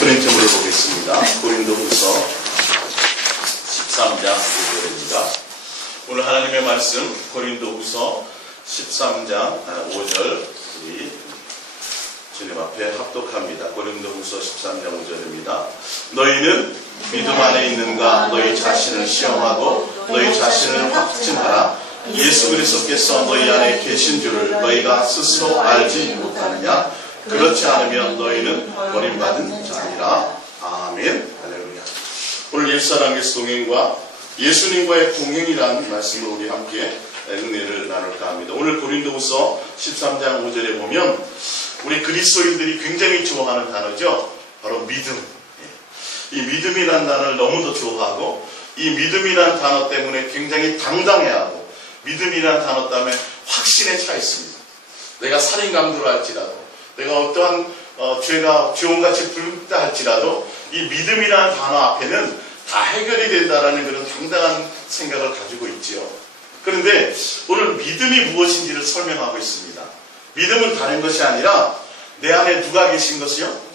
레퍼런스를 보겠습니다. 고린도후서 13장 5절입니다. 오늘 하나님의 말씀 고린도후서 13장 5절 우리 주님 앞에 합독합니다. 고린도후서 13장 5절입니다. 너희는 믿음 안에 있는가? 너희 자신을 시험하고 너희 자신을 확증하라. 예수 그리스도께서 너희 안에 계신 줄을 너희가 스스로 알지 못하느냐? 그렇지 않으면 너희는 버림받은 자니라. 아멘. 할렐루야. 오늘 옛사랑의 동행과 예수님과의 동행이라는 말씀을 우리 함께 은혜를 나눌까 합니다. 오늘 고린도후서 13장 5절에 보면 우리 그리스도인들이 굉장히 좋아하는 단어죠. 바로 믿음. 이 믿음이라는 단어를 너무도 좋아하고 이 믿음이라는 단어 때문에 굉장히 당당해하고 믿음이라는 단어 때문에 확신에 차 있습니다. 내가 살인 강도라 할지라도 내가 어떠한 죄가 죄원같이 불다 할지라도 이 믿음이라는 단어 앞에는 다 해결이 된다라는 그런 당당한 생각을 가지고 있지요. 그런데 오늘 믿음이 무엇인지를 설명하고 있습니다. 믿음은 다른 것이 아니라 내 안에 누가 계신 것이요?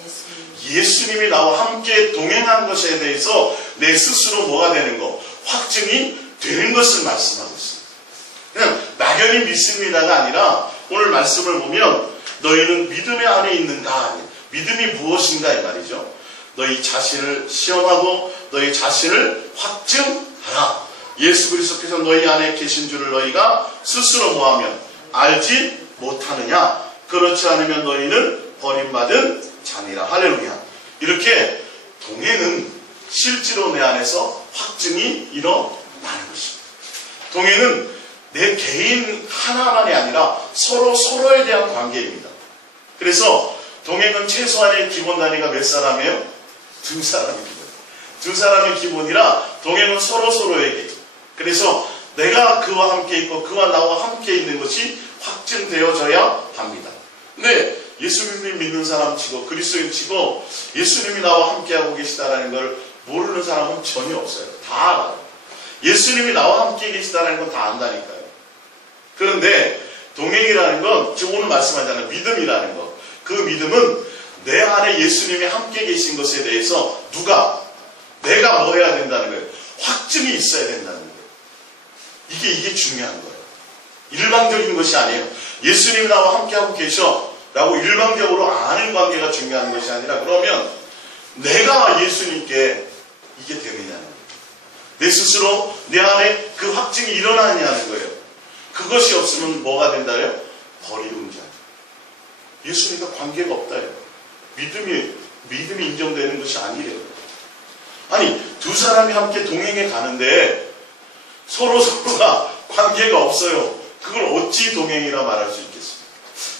예수님이 나와 함께 동행한 것에 대해서 내 스스로 뭐가 되는 거? 확증이 되는 것을 말씀하고 있습니다. 그냥 막연히 믿습니다가 아니라 오늘 말씀을 보면 너희는 믿음의 안에 있는가? 믿음이 무엇인가 이 말이죠. 너희 자신을 시험하고 너희 자신을 확증하라. 예수 그리스도께서 너희 안에 계신 줄을 너희가 스스로 뭐하면 알지 못하느냐? 그렇지 않으면 너희는 버림받은 자니라. 할렐루야. 이렇게 동행은 실제로 내 안에서 확증이 일어나는 것입니다. 동행은 내 개인 하나만이 아니라 서로에 대한 관계입니다. 그래서 동행은 최소한의 기본 단위가 몇 사람이에요? 두 사람의 기본. 두 사람의 기본이라 동행은 서로에게. 그래서 내가 그와 함께 있고 그와 나와 함께 있는 것이 확증되어져야 합니다. 근데 예수님을 믿는 사람 치고 그리스도인 치고 예수님이 나와 함께하고 계시다라는 걸 모르는 사람은 전혀 없어요. 다 알아요. 예수님이 나와 함께 계시다라는 건 다 안다니까요. 그런데 동행이라는 건 지금 오늘 말씀하잖아요. 믿음이라는 것. 그 믿음은 내 안에 예수님이 함께 계신 것에 대해서 내가 뭐 해야 된다는 거예요. 확증이 있어야 된다는 거예요. 이게 중요한 거예요. 일방적인 것이 아니에요. 예수님이 나와 함께하고 계셔 라고 일방적으로 아는 관계가 중요한 것이 아니라 그러면 내가 예수님께 이게 되느냐는 거예요. 내 스스로 내 안에 그 확증이 일어나느냐는 거예요. 그것이 없으면 뭐가 된다요? 버리운 자. 예수님과 관계가 없다요. 믿음이 인정되는 것이 아니래요. 아니 두 사람이 함께 동행해 가는데 서로가 관계가 없어요. 그걸 어찌 동행이라 말할 수 있겠습니까?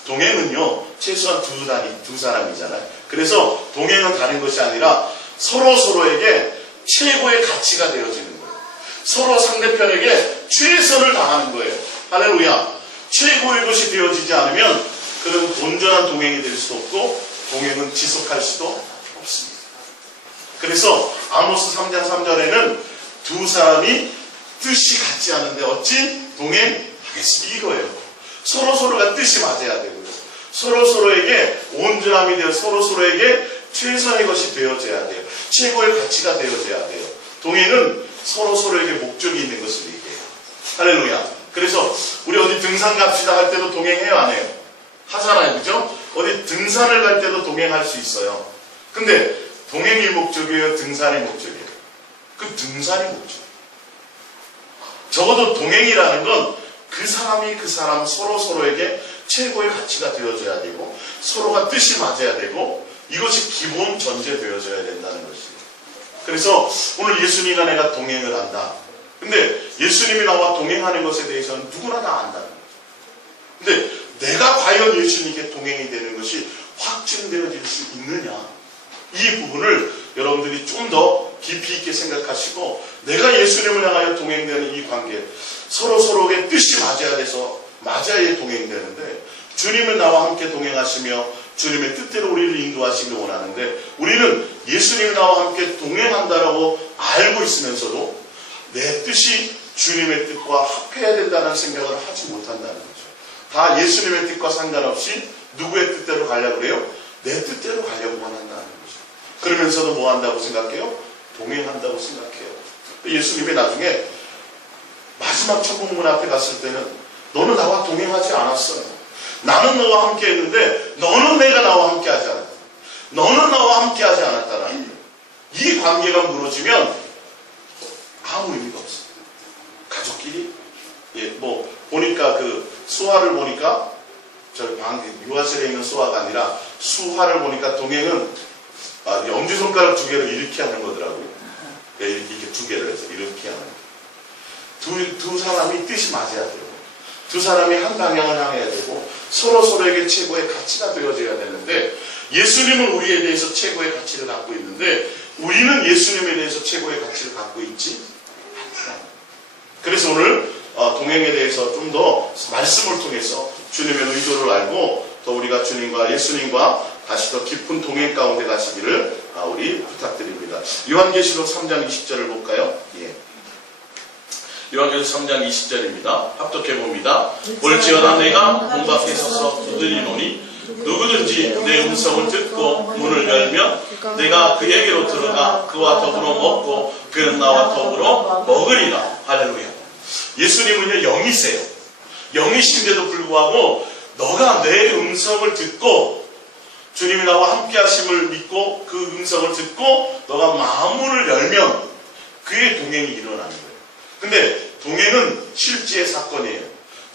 동행은요 최소한 두 사람이잖아요. 그래서 동행은 다른 것이 아니라 서로에게 최고의 가치가 되어지는 거예요. 서로 상대편에게 최선을 다하는 거예요. 할렐루야. 최고의 것이 되어지지 않으면 그는 온전한 동행이 될 수도 없고 동행은 지속할 수도 없습니다. 그래서 아모스 3장 3절에는 두 사람이 뜻이 같지 않은데 어찌 동행하겠습니까? 이거예요. 서로가 뜻이 맞아야 되고요. 서로에게 온전함이 되어 서로에게 최선의 것이 되어져야 돼요. 최고의 가치가 되어져야 돼요. 동행은 서로에게 목적이 있는 것을 얘기해요. 할렐루야. 그래서 우리 어디 등산 갑시다 할 때도 동행해요, 안 해요? 하잖아요, 그죠? 어디 등산을 갈 때도 동행할 수 있어요. 근데 동행이 목적이에요, 등산이 목적이에요? 그 등산이 목적. 적어도 동행이라는 건 그 사람 서로에게 최고의 가치가 되어져야 되고 서로가 뜻이 맞아야 되고 이것이 기본 전제 되어져야 된다는 것이에요. 그래서 오늘 예수님과 내가 동행을 한다. 근데 예수님이 나와 동행하는 것에 대해서는 누구나 다 안다는 거죠. 근데 내가 과연 예수님께 동행이 되는 것이 확증되어질 수 있느냐? 이 부분을 여러분들이 좀 더 깊이 있게 생각하시고 내가 예수님을 향하여 동행되는 이 관계 서로에게 뜻이 맞아야 돼서 맞아야 동행되는데 주님은 나와 함께 동행하시며 주님의 뜻대로 우리를 인도하시길 원하는데 우리는 예수님이 나와 함께 동행한다라고 알고 있으면서도 내 뜻이 주님의 뜻과 합해야 된다는 생각을 하지 못한다는 거죠. 다 예수님의 뜻과 상관없이 누구의 뜻대로 가려고 그래요? 내 뜻대로 가려고 원한다는 거죠. 그러면서도 뭐 한다고 생각해요? 동행한다고 생각해요. 예수님이 나중에 마지막 천국문 앞에 갔을 때는 너는 나와 동행하지 않았어. 나는 너와 함께 했는데 너는 내가 나와 함께 하지 않았다. 너는 나와 함께 하지 않았다라는 거예요. 이 관계가 무너지면 아무 의미가 없어요. 가족끼리 보니까 그 수화를 보니까 유아실에 있는 수화가 아니라 수화를 보니까 동행은 엄지손가락 두 개를 이렇게 하는 거더라고요. 이렇게 두 개를 해서 이렇게 하는 거예요. 두 사람이 뜻이 맞아야 돼요. 두 사람이 한 방향을 향해야 되고 서로에게 최고의 가치가 되어져야 되는데 예수님은 우리에 대해서 최고의 가치를 갖고 있는데 우리는 예수님에 대해서 최고의 가치를 갖고 있지 않다. 그래서 오늘 동행에 대해서 좀 더 말씀을 통해서 주님의 의도를 알고 더 우리가 주님과 예수님과 다시 더 깊은 동행 가운데 가시기를 우리 부탁드립니다. 요한계시록 3장 20절을 볼까요? 예. 요한계시록 3장 20절입니다. 합독해봅니다. 볼지어다 내가 문 밖에 서서 두드리노니 누구든지 내 음성을 듣고 문을 열면 내가 그에게로 들어가 그와 더불어 먹고 그는 나와 더불어 먹으리라. 할렐루야. 예수님은요 영이세요. 영이신데도 불구하고 너가 내 음성을 듣고 주님이 나와 함께 하심을 믿고 그 음성을 듣고 너가 마음문을 열면 그의 동행이 일어나는 거예요. 근데 동행은 실제의 사건이에요.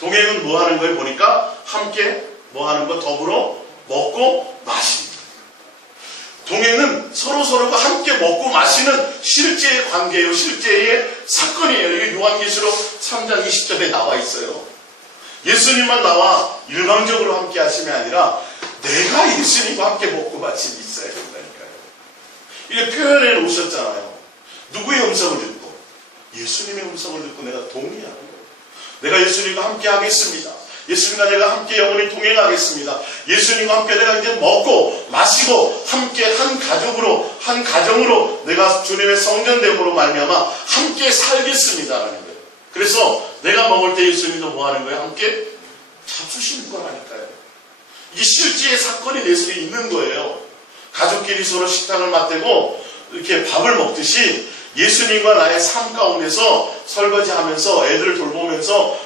동행은 뭐 하는 거예요? 보니까 함께 뭐 하는 거 더불어 먹고 마시는 거예요. 동행은 서로가 함께 먹고 마시는 실제의 관계예요. 실제의 사건이에요. 이게 요한계시록 3장 20절에 나와 있어요. 예수님만 나와 일방적으로 함께 하심이 아니라 내가 예수님과 함께 먹고 마심이 있어야 된다니까요. 이게 표현해 놓으셨잖아요. 누구의 음성을 듣고? 예수님의 음성을 듣고 내가 동의하는 거예요. 내가 예수님과 함께 하겠습니다. 예수님과 내가 함께 영원히 동행하겠습니다. 예수님과 함께 내가 이제 먹고 마시고 함께 한 가정으로 내가 주님의 성전됨으로 말미암아 함께 살겠습니다라는 거예요. 그래서 내가 먹을 때 예수님도 뭐 하는 거예요? 함께 잡수시는 거라니까요. 이게 실제의 사건이 내 속에 있는 거예요. 가족끼리 서로 식탁을 맞대고 이렇게 밥을 먹듯이 예수님과 나의 삶 가운데서 설거지하면서 애들을 돌보면서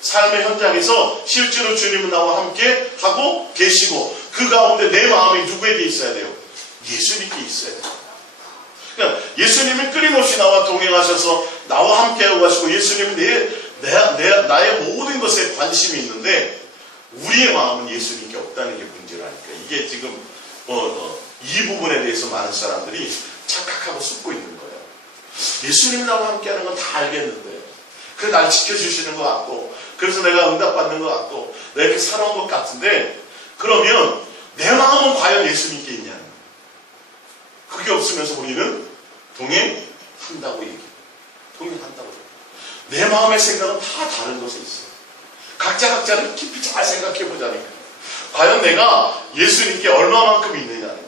삶의 현장에서 실제로 주님은 나와 함께 하고 계시고 그 가운데 내 마음이 누구에게 있어야 돼요? 예수님께 있어야 돼요. 그러니까 예수님이 끊임없이 나와 동행하셔서 나와 함께하고 가시고 예수님이 나의 모든 것에 관심이 있는데 우리의 마음은 예수님께 없다는 게 문제라니까. 이게 지금 이 부분에 대해서 많은 사람들이 착각하고 숨고 있는 거예요. 예수님이 나와 함께하는 건 다 알겠는데 그래 날 지켜주시는 것 같고 그래서 내가 응답받는 것 같고 내가 이렇게 살아온 것 같은데 그러면 내 마음은 과연 예수님께 있냐는 거예요. 그게 없으면서 우리는 동행한다고 얘기해요. 동행한다고 얘기해요. 내 마음의 생각은 다 다른 곳에 있어요. 각자를 깊이 잘 생각해 보자니까. 과연 내가 예수님께 얼마만큼 있느냐는 거예요.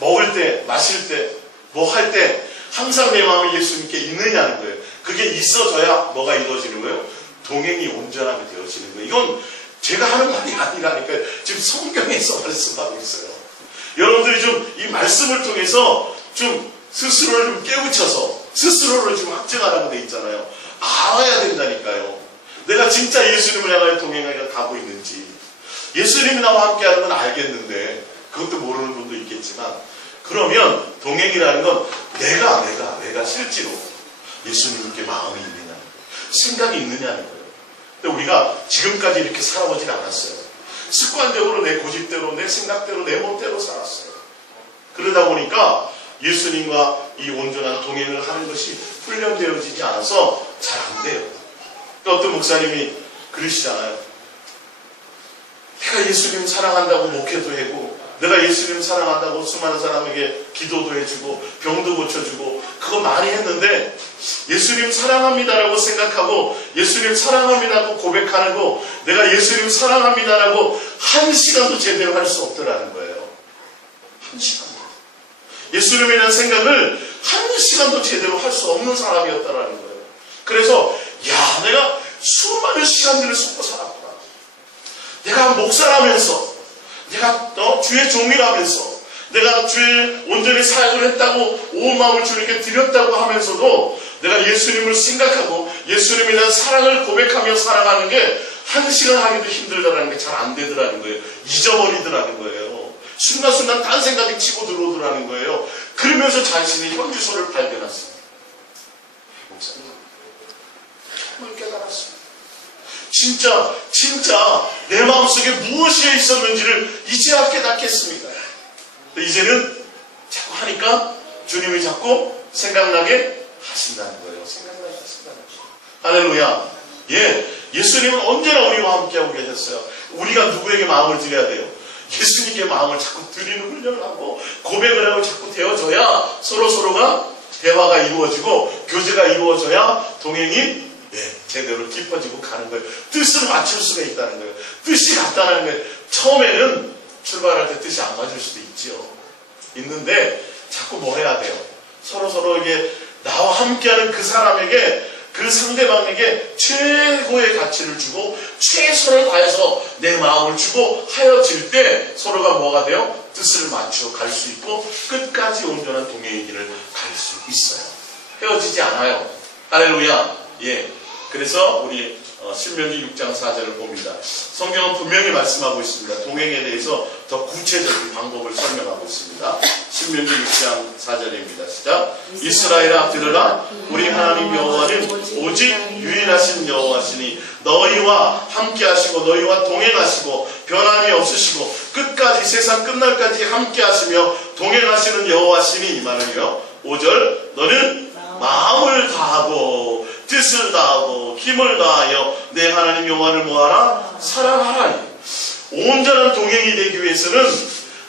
먹을 때, 마실 때, 뭐 할 때 항상 내 마음이 예수님께 있느냐는 거예요. 그게 있어져야 뭐가 이루어지는 거예요? 동행이 온전하게 되어지는 거예요. 이건 제가 하는 말이 아니라니까요. 지금 성경에서 말씀하고 있어요. 여러분들이 좀 이 말씀을 통해서 좀 스스로를 좀 깨우쳐서 스스로를 좀 확증하라고 돼 있잖아요. 알아야 된다니까요. 내가 진짜 예수님을 향하여 동행하여 가고 있는지. 예수님이 나와 함께하는 건 알겠는데 그것도 모르는 분도 있겠지만 그러면 동행이라는 건 내가 실제로 예수님께 마음이 있느냐 생각이 있느냐는 거예요. 근데 우리가 지금까지 이렇게 살아보진 않았어요. 습관적으로 내 고집대로 내 생각대로 내 멋대로 살았어요. 그러다 보니까 예수님과 이 온전한 동행을 하는 것이 훈련되어지지 않아서 잘 안 돼요. 또 어떤 목사님이 그러시잖아요. 내가 예수님 사랑한다고 목회도 하고 내가 예수님 사랑한다고 수많은 사람에게 기도도 해주고 병도 고쳐주고 그거 많이 했는데 예수님 사랑합니다라고 생각하고 예수님 사랑합니다라고 고백하는 거 내가 예수님 사랑합니다라고 한 시간도 제대로 할 수 없더라는 거예요. 한 시간도. 예수님에 대한 생각을 한 시간도 제대로 할 수 없는 사람이었다라는 거예요. 그래서 내가 수많은 시간들을 쏟고 살았구나. 내가 목사라면서 내가 주의 종이라면서 내가 주의 온전히 사역을 했다고 온 마음을 주님께 드렸다고 하면서도 내가 예수님을 생각하고 예수님에 대한 사랑을 고백하며 살아가는 게 한 시간 하기도 힘들다라는 게 잘 안 되더라는 거예요. 잊어버리더라는 거예요. 순간순간 딴 생각이 치고 들어오더라는 거예요. 그러면서 자신의 현주소를 발견했어요. 목사님, 정말 깨달았어요. 진짜 내 마음속에 무엇이 있었는지를 이제야 깨닫겠습니다. 이제는 자꾸 하니까 주님이 자꾸 생각나게 하신다는 거예요. 생각나게 하신다는 거예요. 할렐루야. 예수님은 언제나 우리와 함께하고 계셨어요. 우리가 누구에게 마음을 드려야 돼요? 예수님께 마음을 자꾸 드리는 훈련을 하고 고백을 하고 자꾸 되어져야 서로가 대화가 이루어지고 교제가 이루어져야 동행이 제대로 깊어지고 가는 거예요. 뜻을 맞출 수가 있다는 거예요. 뜻이 같다는 거예요. 처음에는 출발할 때 뜻이 안 맞을 수도 있는데 자꾸 뭐 해야 돼요? 서로에게 나와 함께하는 그 사람에게, 그 상대방에게 최고의 가치를 주고 최선을 다해서 내 마음을 주고 하여질 때 서로가 뭐가 돼요? 뜻을 맞추어 갈 수 있고 끝까지 온전한 동행의 길을 갈 수 있어요. 헤어지지 않아요. 할렐루야. 그래서 우리 신명기 6장 4절을 봅니다. 성경은 분명히 말씀하고 있습니다. 동행에 대해서 더 구체적인 방법을 설명하고 있습니다. 신명기 6장 4절입니다. 시작. 이스라엘아 들으라. 우리 하나님 여호와는 오직 유일하신 여호와시니 너희와 함께 하시고 너희와 동행하시고 변함이 없으시고 끝까지 세상 끝날까지 함께 하시며 동행하시는 여호와시니. 이 말은요, 5절 너는 마음을 다하고 뜻을 다하고 힘을 다하여 내 하나님 여호와를 뭐하라? 사랑하라. 온전한 동행이 되기 위해서는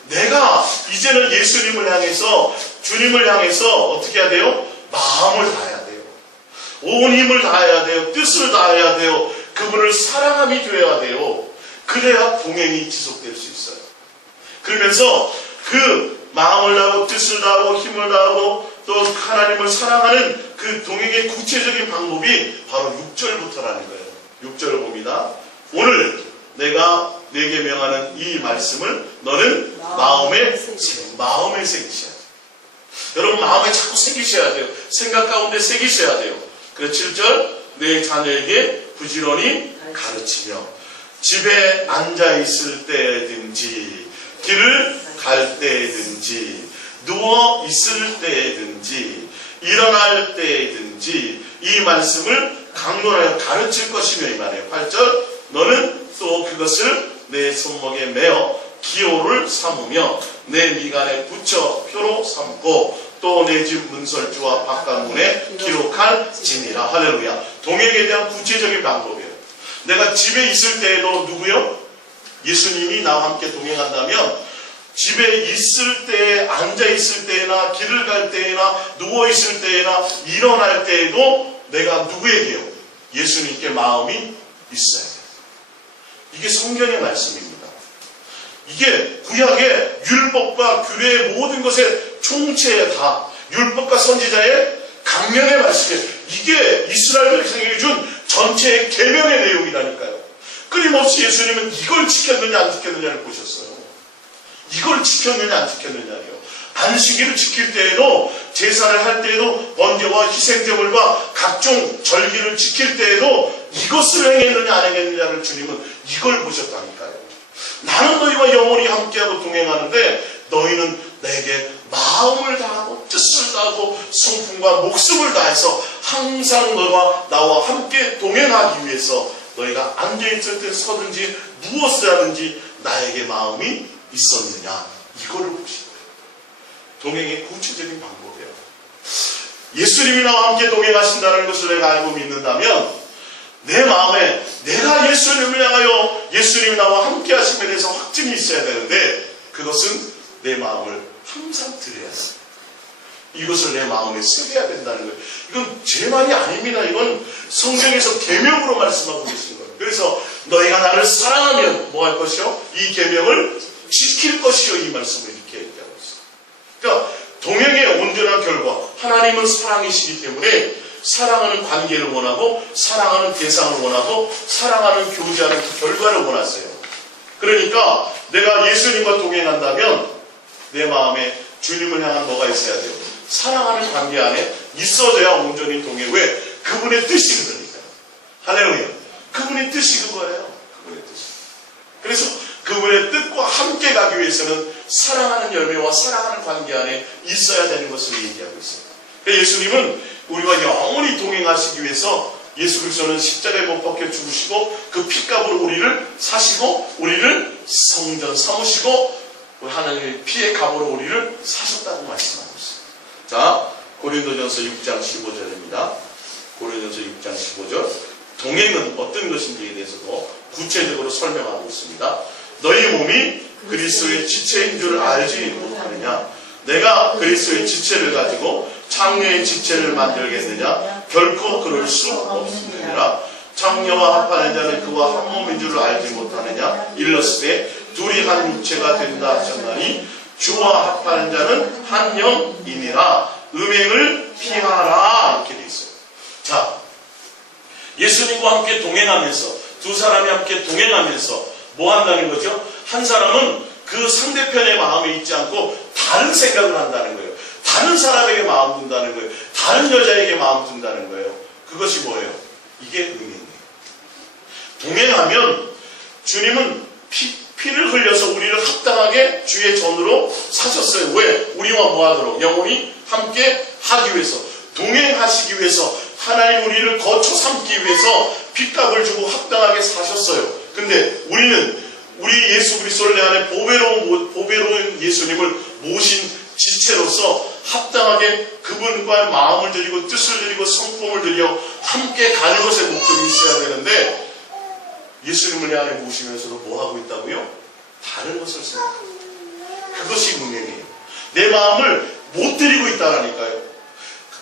내가 이제는 예수님을 향해서, 주님을 향해서 어떻게 해야 돼요? 마음을 다해야 돼요. 온 힘을 다해야 돼요. 뜻을 다해야 돼요. 그분을 사랑함이 되어야 돼요. 그래야 동행이 지속될 수 있어요. 그러면서 그 마음을 다하고 뜻을 다하고 힘을 다하고 또 하나님을 사랑하는 그 동행의 구체적인 방법이 바로 6절부터라는 거예요. 6절을 봅니다. 오늘 내가 내게 명하는 이 말씀을 너는 마음에 새기셔야 돼요. 여러분 마음에 자꾸 새기셔야 돼요. 생각 가운데 새기셔야 돼요. 그래서 7절 내 자녀에게 부지런히 가르치며 집에 앉아있을 때든지 길을 갈 때든지 누워 있을 때든지 일어날 때든지 이 말씀을 강론하여 가르칠 것이며. 이 말이에요. 8절 너는 또 그것을 내 손목에 매어 기호를 삼으며 내 미간에 붙여 표로 삼고 또 내 집 문설주와 바깥문에 기록할지니라. 할렐루야. 동행에 대한 구체적인 방법이에요. 내가 집에 있을 때에도 누구요? 예수님이 나와 함께 동행한다면 집에 있을 때, 앉아있을 때나 길을 갈 때나 누워있을 때나 일어날 때에도 내가 누구에게요? 예수님께 마음이 있어야 돼요. 이게 성경의 말씀입니다. 이게 구약의 율법과 규례의 모든 것의 총체에 다 율법과 선지자의 강명의 말씀이에요. 이게 이스라엘 백성에게 준 전체의 계명의 내용이라니까요. 끊임없이 예수님은 이걸 지켰느냐 안 지켰느냐를 보셨어요. 이걸 지켰느냐 안 지켰느냐요. 안식일을 지킬 때에도, 제사를 할 때에도, 번제와 희생제물과 각종 절기를 지킬 때에도 이것을 행했느냐 안 행했느냐를 주님은 이걸 보셨다니까요. 나는 너희와 영원히 함께하고 동행하는데 너희는 내게 마음을 다하고 뜻을 다하고 성품과 목숨을 다해서 항상 너와 나와 함께 동행하기 위해서 너희가 앉아있을 때 서든지 무엇을 하든지 나에게 마음이 있었느냐, 이거를 보시는 거예요. 동행의 구체적인 방법이에요. 예수님이 나와 함께 동행하신다는 것을 내가 알고 믿는다면 내 마음에 내가 예수님을 향하여 예수님이 나와 함께 하심에 대해서 확증이 있어야 되는데 그것은 내 마음을 항상 드려야 해요. 이것을 내 마음에 새겨야 된다는 거예요. 이건 제 말이 아닙니다. 이건 성경에서 계명으로 말씀하고 계신 거예요. 그래서 너희가 나를 사랑하면 뭐 할 것이요? 이 계명을 지킬 것이요. 이 말씀을 이렇게 얘기하고 있어요. 그러니까 동행의 온전한 결과, 하나님은 사랑이시기 때문에 사랑하는 관계를 원하고 사랑하는 대상을 원하고 사랑하는 교제하는 그 결과를 원하세요. 그러니까 내가 예수님과 동행한다면 내 마음에 주님을 향한 뭐가 있어야 돼요? 사랑하는 관계 안에 있어져야 온전히 동행. 왜? 그분의 뜻이 그러니까요. 할렐루야. 그분의 뜻이 그거예요. 그분의 뜻이. 그래서 그분의 뜻과 함께 가기 위해서는 사랑하는 열매와 사랑하는 관계 안에 있어야 되는 것을 얘기하고 있어요. 그러니까 예수님은 우리와 영원히 동행하시기 위해서 예수 그리스도는 십자가에 못 박혀 죽으시고 그 핏값으로 우리를 사시고 우리를 성전 삼으시고 하나님의 피의 값으로 우리를 사셨다고 말씀하고 있어요. 자, 고린도전서 6장 15절입니다. 고린도전서 6장 15절. 동행은 어떤 것인지에 대해서도 구체적으로 설명하고 있습니다. 너희 몸이 그리스도의 지체인 줄 알지 못하느냐? 내가 그리스도의 지체를 가지고 창녀의 지체를 만들겠느냐? 결코 그럴 수 없느니라. 창녀와 합하는 자는 그와 한 몸인 줄 알지 못하느냐? 일렀을 때 둘이 한 육체가 된다 하셨나니 주와 합하는 자는 한 영이니라. 음행을 피하라. 이렇게 되어 있어요. 자, 예수님과 함께 동행하면서 두 사람이 함께 동행하면서 뭐 한다는 거죠? 한 사람은 그 상대편의 마음에 있지 않고 다른 생각을 한다는 거예요. 다른 사람에게 마음 둔다는 거예요. 다른 여자에게 마음 둔다는 거예요. 그것이 뭐예요? 이게 음행이에요. 동행하면 주님은 피를 흘려서 우리를 합당하게 주의 전으로 사셨어요. 왜? 우리와 뭐하도록? 영원히 함께 하기 위해서, 동행하시기 위해서, 하나님 우리를 거쳐 삼기 위해서 핏값을 주고 합당하게 사셨어요. 근데 우리는 우리 예수 그리스도를 내 안에 보배로운 예수님을 모신 지체로서 합당하게 그분과 마음을 드리고 뜻을 드리고 성품을 드려 함께 가는 것에 목적이 있어야 되는데 예수님을 내 안에 모시면서도 뭐 하고 있다고요? 다른 것을 생각합니다. 그것이 문명이에요. 내 마음을 못 드리고 있다라니까요.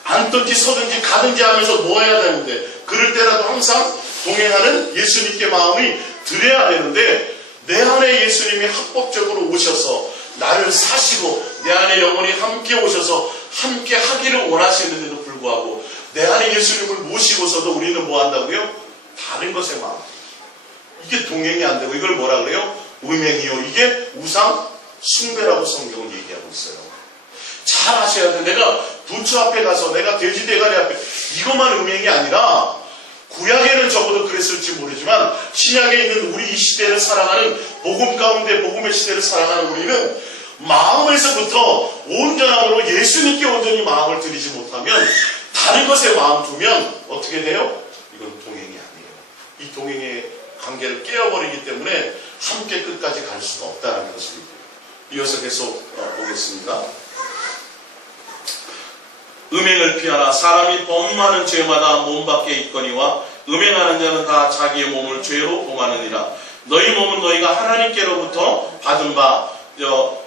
앉든지 서든지 가든지 하면서 뭐 해야 되는데 그럴 때라도 항상 동행하는 예수님께 마음이 드려야 되는데 내 안에 예수님이 합법적으로 오셔서 나를 사시고 내 안에 영원히 함께 오셔서 함께 하기를 원하시는데도 불구하고 내 안에 예수님을 모시고서도 우리는 뭐 한다고요? 다른 것에 마음. 이게 동행이 안 되고 이걸 뭐라 그래요? 음행이요. 이게 우상 숭배라고 성경은 얘기하고 있어요. 잘 아셔야 돼. 내가 부처 앞에 가서 내가 돼지 대가리 앞에 이것만 음행이 아니라 구약에는 적어도 그랬을지 모르지만 신약에 있는 우리 이 시대를 살아가는 복음 가운데 복음의 시대를 살아가는 우리는 마음에서부터 온전함으로 예수님께 온전히 마음을 드리지 못하면 다른 것에 마음 두면 어떻게 돼요? 이건 동행이 아니에요. 이 동행의 관계를 깨어버리기 때문에 함께 끝까지 갈 수가 없다는 것을 이어서 계속 보겠습니다. 음행을 피하라. 사람이 범하는 죄마다 몸 밖에 있거니와 음행하는 자는 다 자기의 몸을 죄로 범하느니라. 너희 몸은 너희가 하나님께로부터 받은 바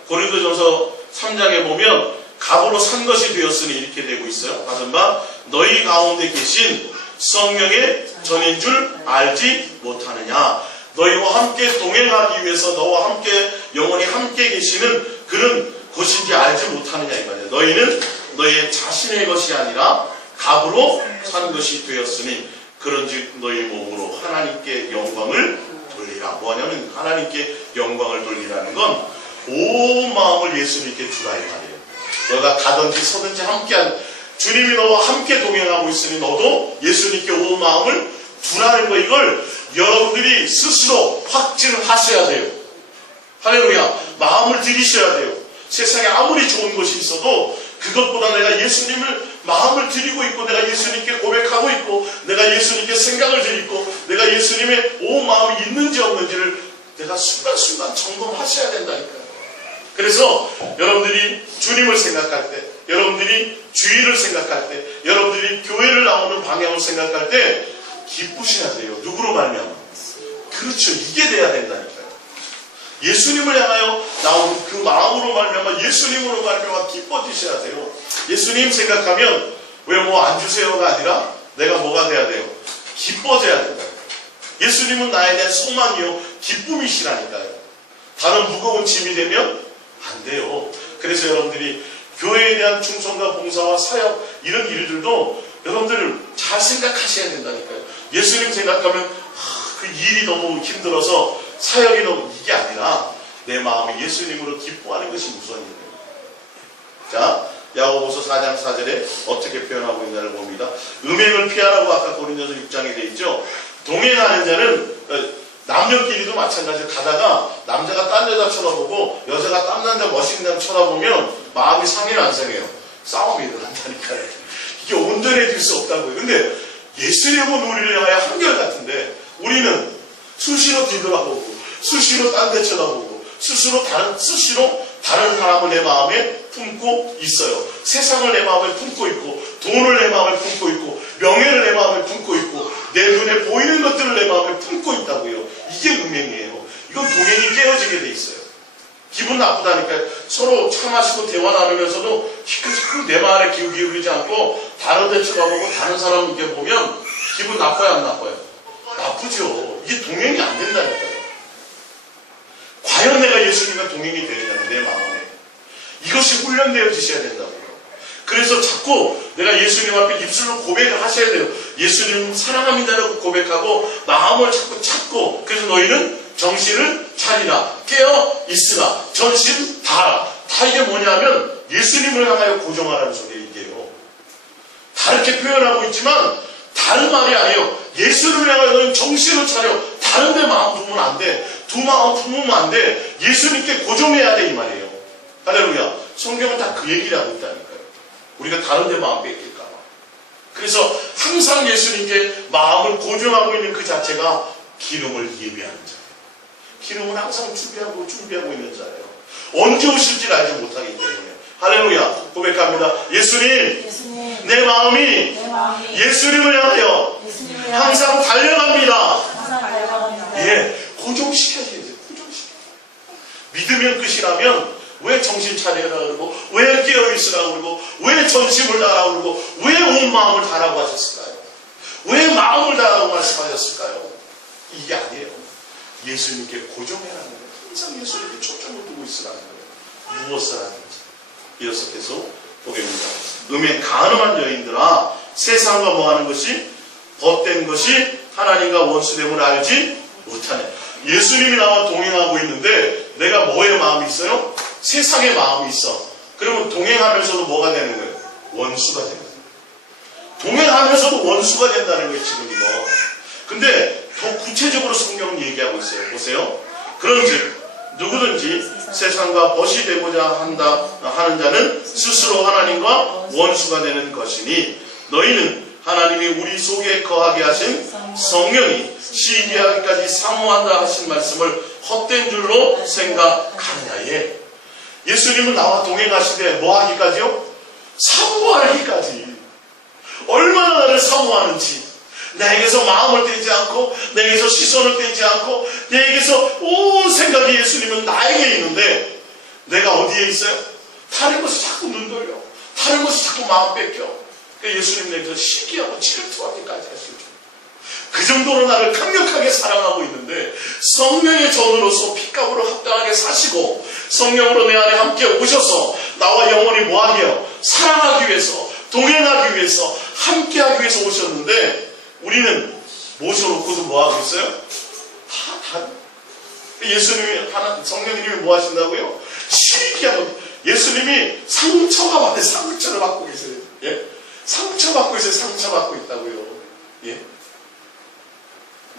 고린도전서 3장에 보면 값으로 산 것이 되었으니 이렇게 되고 있어요. 받은 바 너희 가운데 계신 성령의 전인 줄 알지 못하느냐. 너희와 함께 동행하기 위해서 너와 함께 영원히 함께 계시는 그런 것인지 알지 못하느냐 이 말이에요. 너희는 너희의 자신의 것이 아니라 값으로 산 것이 되었으니 그런즉 너희 몸으로 하나님께 영광을 돌리라. 뭐하냐면 하나님께 영광을 돌리라는 건 온 마음을 예수님께 주라 이 말이에요. 너가 가든지 서든지 함께한 주님이 너와 함께 동행하고 있으니 너도 예수님께 온 마음을 두라는 거. 이걸 여러분들이 스스로 확증을 하셔야 돼요. 할렐루야. 마음을 들이셔야 돼요. 세상에 아무리 좋은 것이 있어도 그것보다 내가 예수님을 마음을 드리고 있고 내가 예수님께 고백하고 있고 내가 예수님께 생각을 드리고 내가 예수님의 온 마음이 있는지 없는지를 내가 순간순간 점검하셔야 된다니까요. 그래서 여러분들이 주님을 생각할 때, 여러분들이 주의를 생각할 때, 여러분들이 교회를 나오는 방향을 생각할 때 기쁘셔야 돼요. 누구로 말미암아? 그렇죠. 이게 돼야 된다니까요. 예수님을 향하여 나오는 그 마음으로 말미암아 예수님으로 말미암아 기뻐지셔야 돼요. 예수님 생각하면 왜 뭐 안 주세요가 아니라 내가 뭐가 돼야 돼요? 기뻐져야 된다. 예수님은 나에 대한 소망이요 기쁨이시라니까요. 다른 무거운 짐이 되면 안 돼요. 그래서 여러분들이 교회에 대한 충성과 봉사와 사역 이런 일들도 여러분들 잘 생각하셔야 된다니까요. 예수님 생각하면 그 일이 너무 힘들어서 사역이 너무 이게 아니라 내 마음이 예수님으로 기뻐하는 것이 우선이에요. 자, 야고보서 4장 4절에 어떻게 표현하고 있냐를 봅니다. 음행을 피하라고 아까 고린도서 6장에 되어 있죠. 동행하는 자는 남녀끼리도 마찬가지로 가다가 남자가 딴 여자 쳐다보고 여자가 딴 남자 멋있는 남자 쳐다보면 마음이 상해요, 안 상해요? 싸움이 일어난다니까요. 이게 온전해질 수 없다고요. 근데 예수님은 우리를 향하여 한결같은데 우리는 수시로 뒤돌아보고 수시로 딴 데 쳐다보고 수시로 다른 사람을 내 마음에 품고 있어요. 세상을 내 마음에 품고 있고 돈을 내 마음에 품고 있고 명예를 내 마음에 품고 있고 내 눈에 보이는 것들을 내 마음에 품고 있다고요. 이게 음행이에요. 이건 동행이 깨어지게 돼 있어요. 기분 나쁘다니까 서로 차 마시고 대화 나누면서도 시끌시끌 내 말에 기울이지 않고 다른 데 쳐다보고 다른 사람 이렇게 보면 기분 나빠요, 안 나빠요? 나쁘죠. 이게 동행이 안 된다니까요. 과연 내가 예수님과 동행이 되느냐는 내 마음에 이것이 훈련되어지셔야 된다고요. 그래서 자꾸 내가 예수님 앞에 입술로 고백을 하셔야 돼요. 예수님 사랑합니다라고 고백하고 마음을 자꾸 찾고 그래서 너희는 정신을 차리라 깨어 있으라 전신 다하라. 다 이게 뭐냐면 예수님을 향하여 고정하라는 소리예요. 이게요. 다르게 표현하고 있지만 다른 말이 아니에요. 예수를 향하여 너희는 정신을 차려. 다른 데 마음 품으면 안 돼. 두 마음 품으면 안 돼. 예수님께 고정해야 돼 이 말이에요. 할렐루야. 성경은 다 그 얘기를 하고 있다니까요. 우리가 다른 데 마음 뺏길까 봐. 그래서 항상 예수님께 마음을 고정하고 있는 그 자체가 기름을 예비하는 자예요. 기름은 항상 준비하고 있는 자예요. 언제 오실지 알지 못하기 때문에. 할렐루야. 고백합니다. 예수님 내 마음이 예수님을 향하여 항상 달려갑니다. 예, 고정시켜야지. 믿으면 끝이라면 왜 정신 차리라 그러고 왜 깨어있으라 그러고 왜 전심을 다하라 그러고 왜 온 마음을 다하라고 하셨을까요? 왜 마음을 다하라고 말씀하셨을까요? 이게 아니에요. 예수님께 고정해라는 거예요. 항상 예수님께 초점을 두고 있으라는 거예요. 무엇을 하는지. 이어서 계속 보겠습니다. 음행 가늠한 여인들아 세상과 뭐하는 것이 벗된 것이 하나님과 원수됨을 알지 못하네. 예수님이 나와 동행하고 있는데 내가 뭐의 마음이 있어요? 세상의 마음이 있어. 그러면 동행하면서도 뭐가 되는 거예요? 원수가 되는 거예요. 동행하면서도 원수가 된다는 거예요. 지금 이거. 근데 더 구체적으로 성경은 얘기하고 있어요. 보세요. 그런즉 누구든지 세상과 벗이 되고자 하는 자는 스스로 하나님과 원수가 되는 것이니 너희는 하나님이 우리 속에 거하게 하신 성령이 시기하기까지 사모한다 하신 말씀을 헛된 줄로 생각하느냐. 예. 예수님은 나와 동행하시되 뭐 하기까지요? 사모하기까지. 얼마나 나를 사모하는지. 내게서 마음을 떼지 않고 내게서 시선을 떼지 않고 내게서 온 생각이 예수님은 나에게 있는데 내가 어디에 있어요? 다른 것이 자꾸 눈 돌려. 다른 것이 자꾸 마음 뺏겨. 그러니까 예수님 내게서 시기하고 질투하기까지 하시죠. 그 정도로 나를 강력하게 사랑하고 있는데 성령의 전으로서 핏값으로 합당하게 사시고 성령으로 내 안에 함께 오셔서 나와 영원히 뭐하게요? 사랑하기 위해서 동행하기 위해서 함께하기 위해서 오셨는데 우리는 모셔놓고도 뭐하고 있어요? 예수님이 성령님이 뭐 하신다고요? 시기하고 예수님이 상처가 상처를 받고 계세요. 예? 상처받고 있어요. 상처받고 있다고요. 예?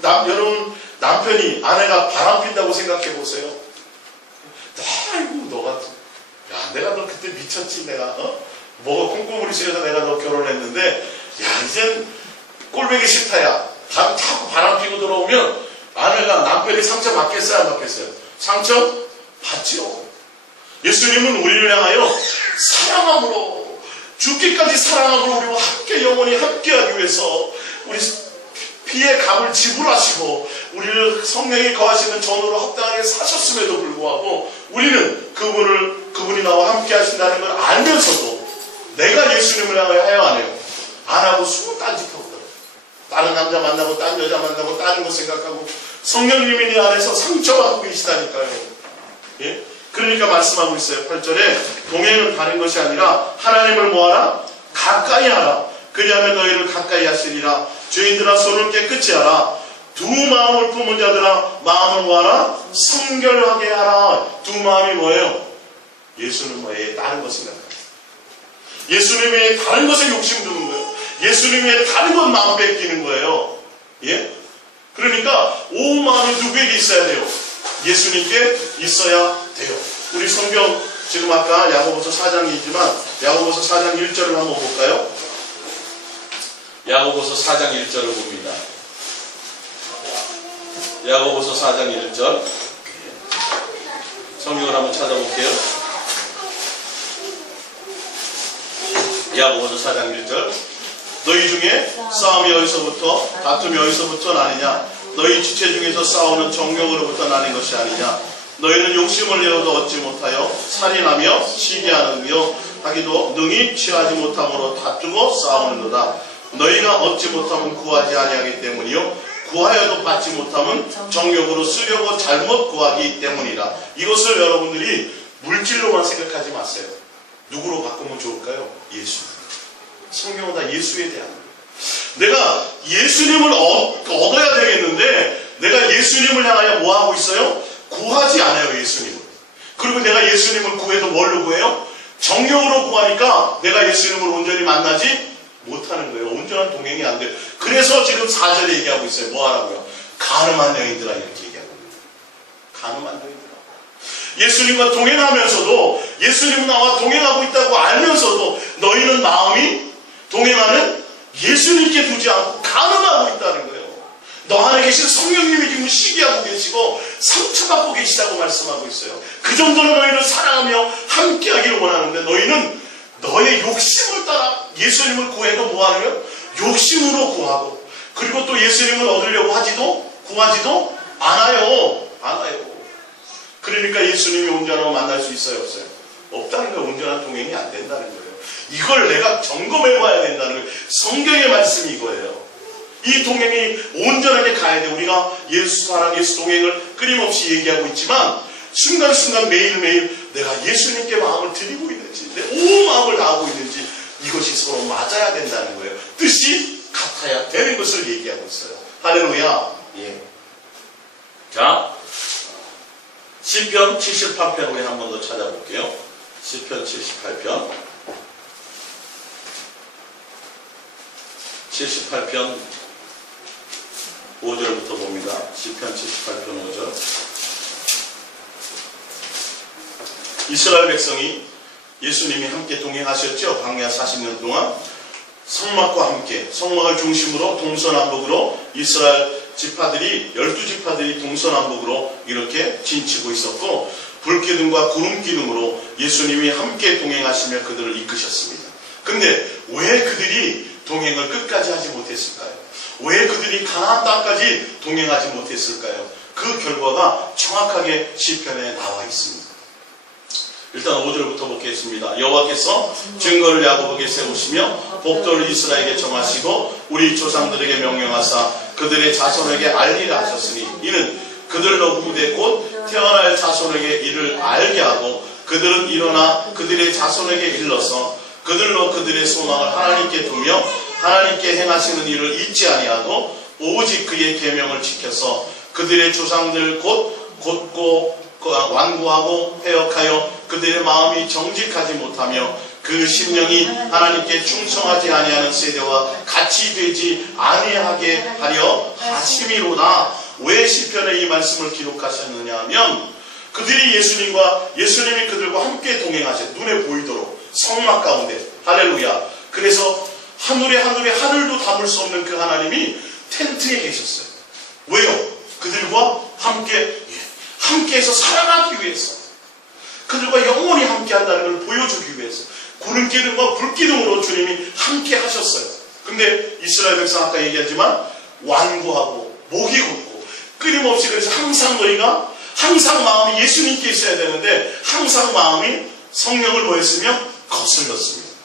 여러분 남편이 아내가 바람핀다고 생각해 보세요. 아이고 너가 내가 너 그때 미쳤지. 내가 뭐가 콩고물이 씌어서 내가 너 결혼했는데 이젠 꼴보기 싫다야. 자꾸 바람피고 들어오면 아내가 남편이 상처 받겠어요? 안 받겠어요? 상처 받죠. 예수님은 우리를 향하여 사랑함으로 죽기까지 사랑함으로 우리와 함께 영원히 함께하기 위해서 우리 피의 값을 지불하시고 우리를 성령이 거하시는 전으로 합당하게 사셨음에도 불구하고 우리는 그분이 나와 함께 하신다는 걸 알면서도 내가 예수님을 향하여 해야 안 해요. 안 하고 숨을 딴짓하고 다른 남자 만나고 다른 여자 만나고 다른 거 생각하고 성령님이 내 안에서 상처받고 계시다니까요. 예? 그러니까 말씀하고 있어요. 8절에 동행은 다른 것이 아니라 하나님을 뭐하라? 가까이 하라. 그리하면 너희를 가까이 하시리라. 죄인들아 손을 깨끗이 하라. 두 마음을 품은 자들아 마음을 뭐하라? 성결하게 하라. 두 마음이 뭐예요? 예수는 뭐예요? 다른 거 생각하라. 예수님 외에 다른 것에 욕심 두는 거예요. 예수님 외에 다른 것 마음 뺏기는 거예요. 예? 그러니까 온 마음이 누구에게 있어야 돼요? 예수님께 있어야 돼요. 우리 성경 지금 아까 야고보서 4장이지만 야고보서 4장 1절을 한번 볼까요? 야고보서 4장 1절을 봅니다. 야고보서 4장 1절 성경을 한번 찾아볼게요. 야고보서 4장 1절 너희 중에 싸움이 어디서부터 다툼이 어디서부터 나느냐 너희 지체 중에서 싸우는 정욕으로부터 나는 것이 아니냐 너희는 욕심을 내어도 얻지 못하여 살인하며 시기하며 하기도 능히 취하지 못함으로 다투고 싸우는도다. 너희가 얻지 못하면 구하지 아니하기 때문이요 구하여도 받지 못하면 정욕으로 쓰려고 잘못 구하기 때문이라. 이것을 여러분들이 물질로만 생각하지 마세요. 누구로 바꾸면 좋을까요? 예수. 성경은 다 예수에 대한 거예요. 내가 예수님을 얻어야 되겠는데 내가 예수님을 향하여 뭐 하고 있어요? 구하지 않아요. 예수님을. 그리고 내가 예수님을 구해도 뭘로 구해요? 정욕으로 구하니까 내가 예수님을 온전히 만나지 못하는 거예요. 온전한 동행이 안 돼요. 그래서 지금 4절에 얘기하고 있어요. 뭐 하라고요? 가늠한 여인들아 이렇게 얘기하고 있어요. 가늠한 여인들아. 예수님과 동행하면서도 예수님 나와 동행하고 있다고 알면서도 너희는 마음이 동행하는 예수님께 두지 않고 가늠하고 있다는 거예요. 너 안에 계신 성령님이 지금 시기하고 계시고 상처받고 계시다고 말씀하고 있어요. 그 정도로 너희를 사랑하며 함께하기를 원하는데 너희는 너의 욕심을 따라 예수님을 구해도 뭐하는 거예요? 욕심으로 구하고 그리고 또 예수님을 얻으려고 구하지도 않아요. 그러니까 예수님이 온전하고 만날 수 있어요? 없어요? 없다는 거예요. 온전한 동행이 안 된다는 거예요. 이걸 내가 점검해 봐야 된다는 거예요. 성경의 말씀이 이거예요. 이 동행이 온전하게 가야 돼. 우리가 예수 사랑, 예수 동행을 끊임없이 얘기하고 있지만 순간순간 매일매일 내가 예수님께 마음을 드리고 있는지 내 온 마음을 다하고 있는지 이것이 서로 맞아야 된다는 거예요. 뜻이 같아야 되는 것을 얘기하고 있어요. 할렐루야. 예. 자, 시편 78편 우리 한 번 더 찾아볼게요. 시편 78편 5절부터 봅니다. 시편 78편 5절. 이스라엘 백성이 예수님이 함께 동행하셨죠. 광야 40년 동안 성막과 함께 성막을 중심으로 동서남북으로 이스라엘 지파들이 12지파들이 동서남북으로 이렇게 진치고 있었고 불기둥과 구름기둥으로 예수님이 함께 동행하시며 그들을 이끄셨습니다. 근데 왜 그들이 동행을 끝까지 하지 못했을까요? 왜 그들이 가나안 땅까지 동행하지 못했을까요? 그 결과가 정확하게 시편에 나와 있습니다. 일단 5절부터 보겠습니다. 여호와께서 증거를 야곱에게 세우시며 복도를 이스라엘에게 정하시고 우리 조상들에게 명령하사 그들의 자손에게 알리라 하셨으니 이는 그들로 후대 곧 태어날 자손에게 이를 알게 하고 그들은 일어나 그들의 자손에게 일러서 그들로 그들의 소망을 하나님께 두며 하나님께 행하시는 일을 잊지 아니하고 오직 그의 계명을 지켜서 그들의 조상들 곧고 완고하고 패역하여 그들의 마음이 정직하지 못하며 그 심령이 하나님께 충성하지 아니하는 세대와 같이 되지 아니하게 하려 하심이로다. 왜 시편에 이 말씀을 기록하셨느냐 하면 그들이 예수님이 그들과 함께 동행하셨 눈에 보이도록 성막 가운데 할렐루야. 그래서 하늘에 하늘도 담을 수 없는 그 하나님이 텐트에 계셨어요. 왜요? 그들과 함께해서 살아가기 위해서 그들과 영원히 함께한다는 걸 보여주기 위해서 구름기둥과 불기둥으로 주님이 함께 하셨어요. 근데 이스라엘 백성 아까 얘기하지만 완고하고 목이 굳고 끊임없이 그래서 항상 마음이 예수님께 있어야 되는데 항상 마음이 성령을 뭐했으며 거슬렀습니다.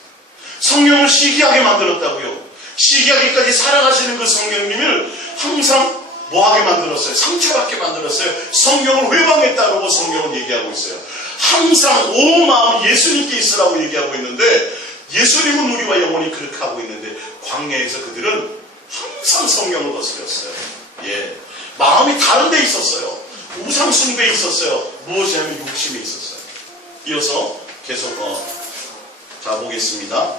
성령을 시기하게 만들었다고요. 시기하게까지 살아가시는 그 성령님을 항상 뭐하게 만들었어요? 상처받게 만들었어요. 성령을 회방했다고 성경은 얘기하고 있어요. 항상 온 마음 예수님께 있으라고 얘기하고 있는데 예수님은 우리와 영원히 그렇게 하고 있는데 광야에서 그들은 항상 성령을 거스렸어요. 예, 마음이 다른 데 있었어요. 우상 숭배에 있었어요. 무엇이냐면 욕심이 있었어요. 이어서 계속 자 자, 보겠습니다.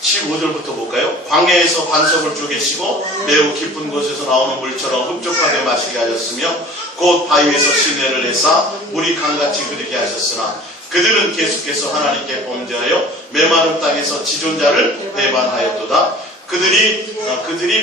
15절부터 볼까요? 광야에서 반석을 쪼개시고 매우 깊은 곳에서 나오는 물처럼 흡족하게 마시게 하셨으며 곧 바위에서 시내를 내사 물이 강같이 흐르게 하셨으나 그들은 계속해서 하나님께 범죄하여 메마른 땅에서 지존자를 배반하였도다. 그들이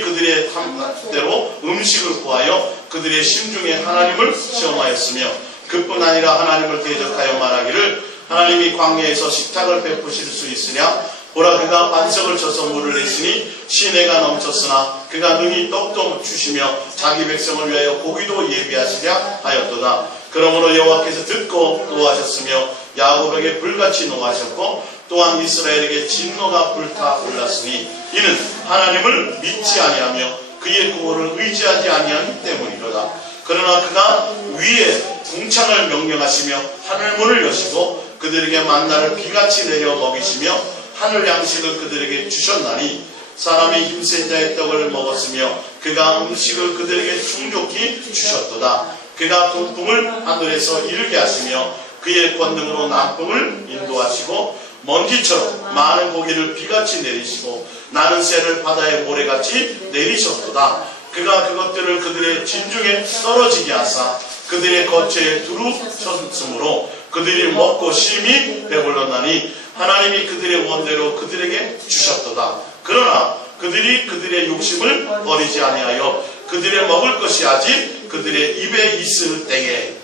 그들의 탐대로 음식을 구하여 그들의 심중에 하나님을 시험하였으며 그뿐 아니라 하나님을 대적하여 말하기를 하나님이 광야에서 식탁을 베푸실 수 있으냐? 보라, 그가 반석을 쳐서 물을 냈으니 시내가 넘쳤으나 그가 능히 떡도 주시며 자기 백성을 위하여 고기도 예비하시랴 하였도다. 그러므로 여호와께서 듣고 노하셨으며 야곱에게 불같이 노하셨고 또한 이스라엘에게 진노가 불타 올랐으니 이는 하나님을 믿지 아니하며 그의 구원을 의지하지 아니하기 때문이로다. 그러나 그가 위에 궁창을 명령하시며 하늘문을 여시고 그들에게 만나를 비같이 내려 먹이시며 하늘 양식을 그들에게 주셨나니 사람이 힘센 자의 떡을 먹었으며 그가 음식을 그들에게 충족히 주셨도다. 그가 동풍을 하늘에서 일게 하시며 그의 권능으로 남풍을 인도하시고 먼지처럼 많은 고기를 비같이 내리시고 나는 새를 바다의 모래같이 내리셨도다. 그가 그것들을 그들의 진중에 떨어지게 하사 그들의 거처에 두루 쳤으므로 그들이 먹고 심히 배불렀나니 하나님이 그들의 원대로 그들에게 주셨도다. 그러나 그들이 그들의 욕심을 버리지 아니하여 그들의 먹을 것이 아직 그들의 입에 있을 때에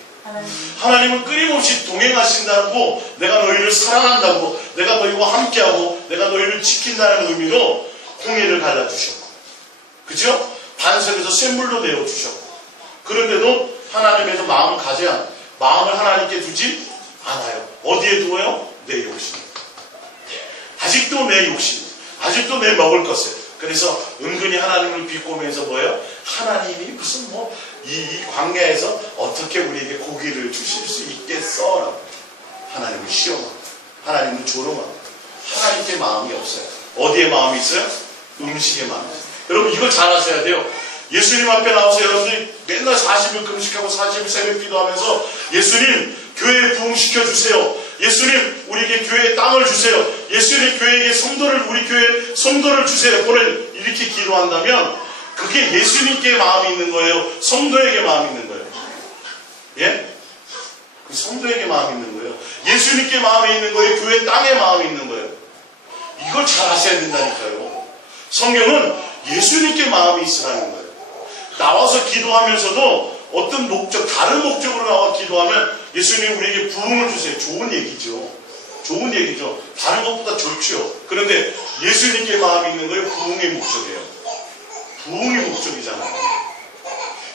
하나님은 끊임없이 동행하신다고, 내가 너희를 사랑한다고, 내가 너희와 함께하고 내가 너희를 지킨다는 의미로 홍해를 갈라주셨고, 그죠? 반석에서 샘물도 내어주셨고, 그런데도 하나님에서 마음을 가져야, 마음을 하나님께 두지 않아요. 어디에 두어요? 내 욕심. 아직도 내 욕심, 아직도 내 먹을 것을. 그래서 은근히 하나님을 비꼬면서 뭐예요? 하나님이 무슨 이 광야에서 어떻게 우리에게 고기를 주실 수 있겠어? 하나님을 시험하고 하나님을 조롱하고 하나님께 마음이 없어요. 어디에 마음이 있어요? 음식에 마음이 있어요. 여러분 이걸 잘 아셔야 돼요. 예수님 앞에 나와서 여러분들이 맨날 40일 금식하고 40일 새벽 기도하면서 예수님 교회에 부흥시켜 주세요. 예수님 우리에게 교회에 땅을 주세요. 예수님 교회에게 성도를, 우리 교회에 성도를 주세요. 보내 이렇게 기도한다면 그게 예수님께 마음이 있는 거예요? 성도에게 마음이 있는 거예요? 예? 그 성도에게 마음이 있는 거예요. 예수님께 마음이 있는 거예요? 교회 땅에 마음이 있는 거예요? 이걸 잘 아셔야 된다니까요. 성경은 예수님께 마음이 있으라는 거예요. 나와서 기도하면서도 어떤 목적, 다른 목적으로 나와 기도하면 예수님 우리에게 부흥을 주세요. 좋은 얘기죠. 좋은 얘기죠. 다른 것보다 좋죠. 그런데 예수님께 마음이 있는 거예요? 부흥의 목적이에요. 부흥의 목적이잖아요.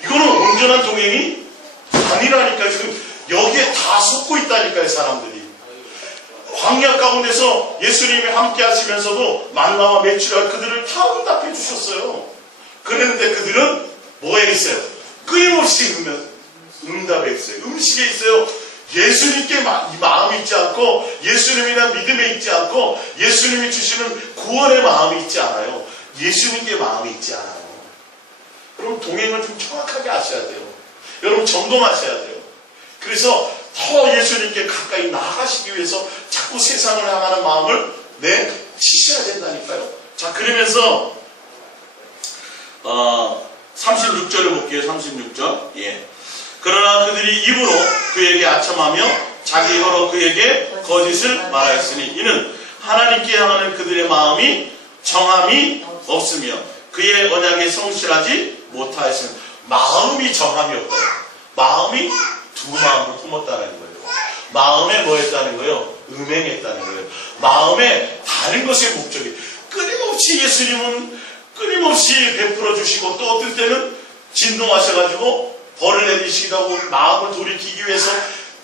이거는 온전한 동행이 아니라니까요. 지금 여기에 다 속고 있다니까요, 사람들이. 광야 가운데서 예수님이 함께 하시면서도 만나와 메추라 그들을 다 응답해 주셨어요. 그랬는데 그들은 뭐에 있어요? 끊임없이 응답에 있어요. 음식에 있어요. 예수님께 마음이 있지 않고, 예수님이나 믿음에 있지 않고, 예수님이 주시는 구원의 마음이 있지 않아요. 예수님께 마음이 있지 않아요. 여러분 동행을 좀 정확하게 아셔야 돼요. 여러분 점검하셔야 돼요. 그래서 더 예수님께 가까이 나아가시기 위해서 자꾸 세상을 향하는 마음을 치셔야 된다니까요. 자, 그러면서 36절을 볼게요. 36절. 예. 그러나 그들이 입으로 그에게 아첨하며 자기 혀로 그에게 거짓을 말하였으니 이는 하나님께 향하는 그들의 마음이 정함이 없으며 그의 언약에 성실하지 못하였으며, 마음이 정함이 없어요. 마음이 두 마음을 품었다는 거예요. 마음에 뭐 했다는 거예요? 음행했다는 거예요. 마음에 다른 것의 목적이, 끊임없이 예수님은 끊임없이 베풀어 주시고 또 어떤 때는 진동하셔가지고 벌을 내리시기도 하고 마음을 돌이키기 위해서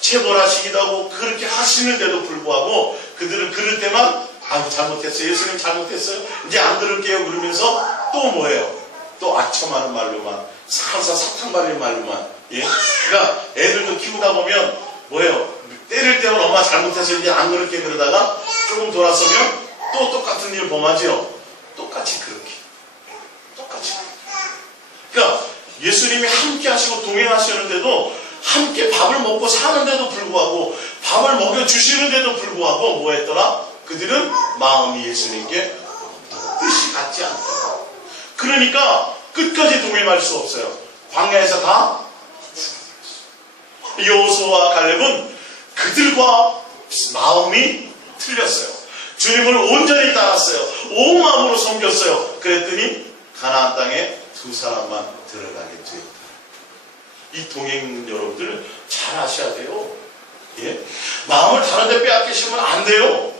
체벌하시기도 하고 그렇게 하시는데도 불구하고 그들은 그럴 때만 잘못했어요. 예수님 잘못했어요. 이제 안 들을게요. 그러면서 또 뭐예요? 또 아첨하는 말로만, 사탕 발린 말로만. 예? 그러니까 애들도 키우다 보면 뭐예요? 때릴 때는 엄마 잘못해서 이제 안 그럴게 그러다가 조금 돌아서면 또 똑같은 일 범하죠. 똑같이 그렇게. 똑같이. 그러니까 예수님이 함께 하시고 동행하시는데도 함께 밥을 먹고 사는데도 불구하고 밥을 먹여주시는데도 불구하고 뭐 했더라? 그들은 마음이 예수님께 뜻이 같지 않더라. 그러니까 끝까지 동행할 수 없어요. 광야에서 다 여호수아와 갈렙은 그들과 마음이 틀렸어요. 주님을 온전히 따랐어요. 온 마음으로 섬겼어요. 그랬더니 가나안 땅에 두 사람만 들어가게 되었다. 이 동행 여러분들 잘 아셔야 돼요. 예? 마음을 다른 데 빼앗기시면 안 돼요.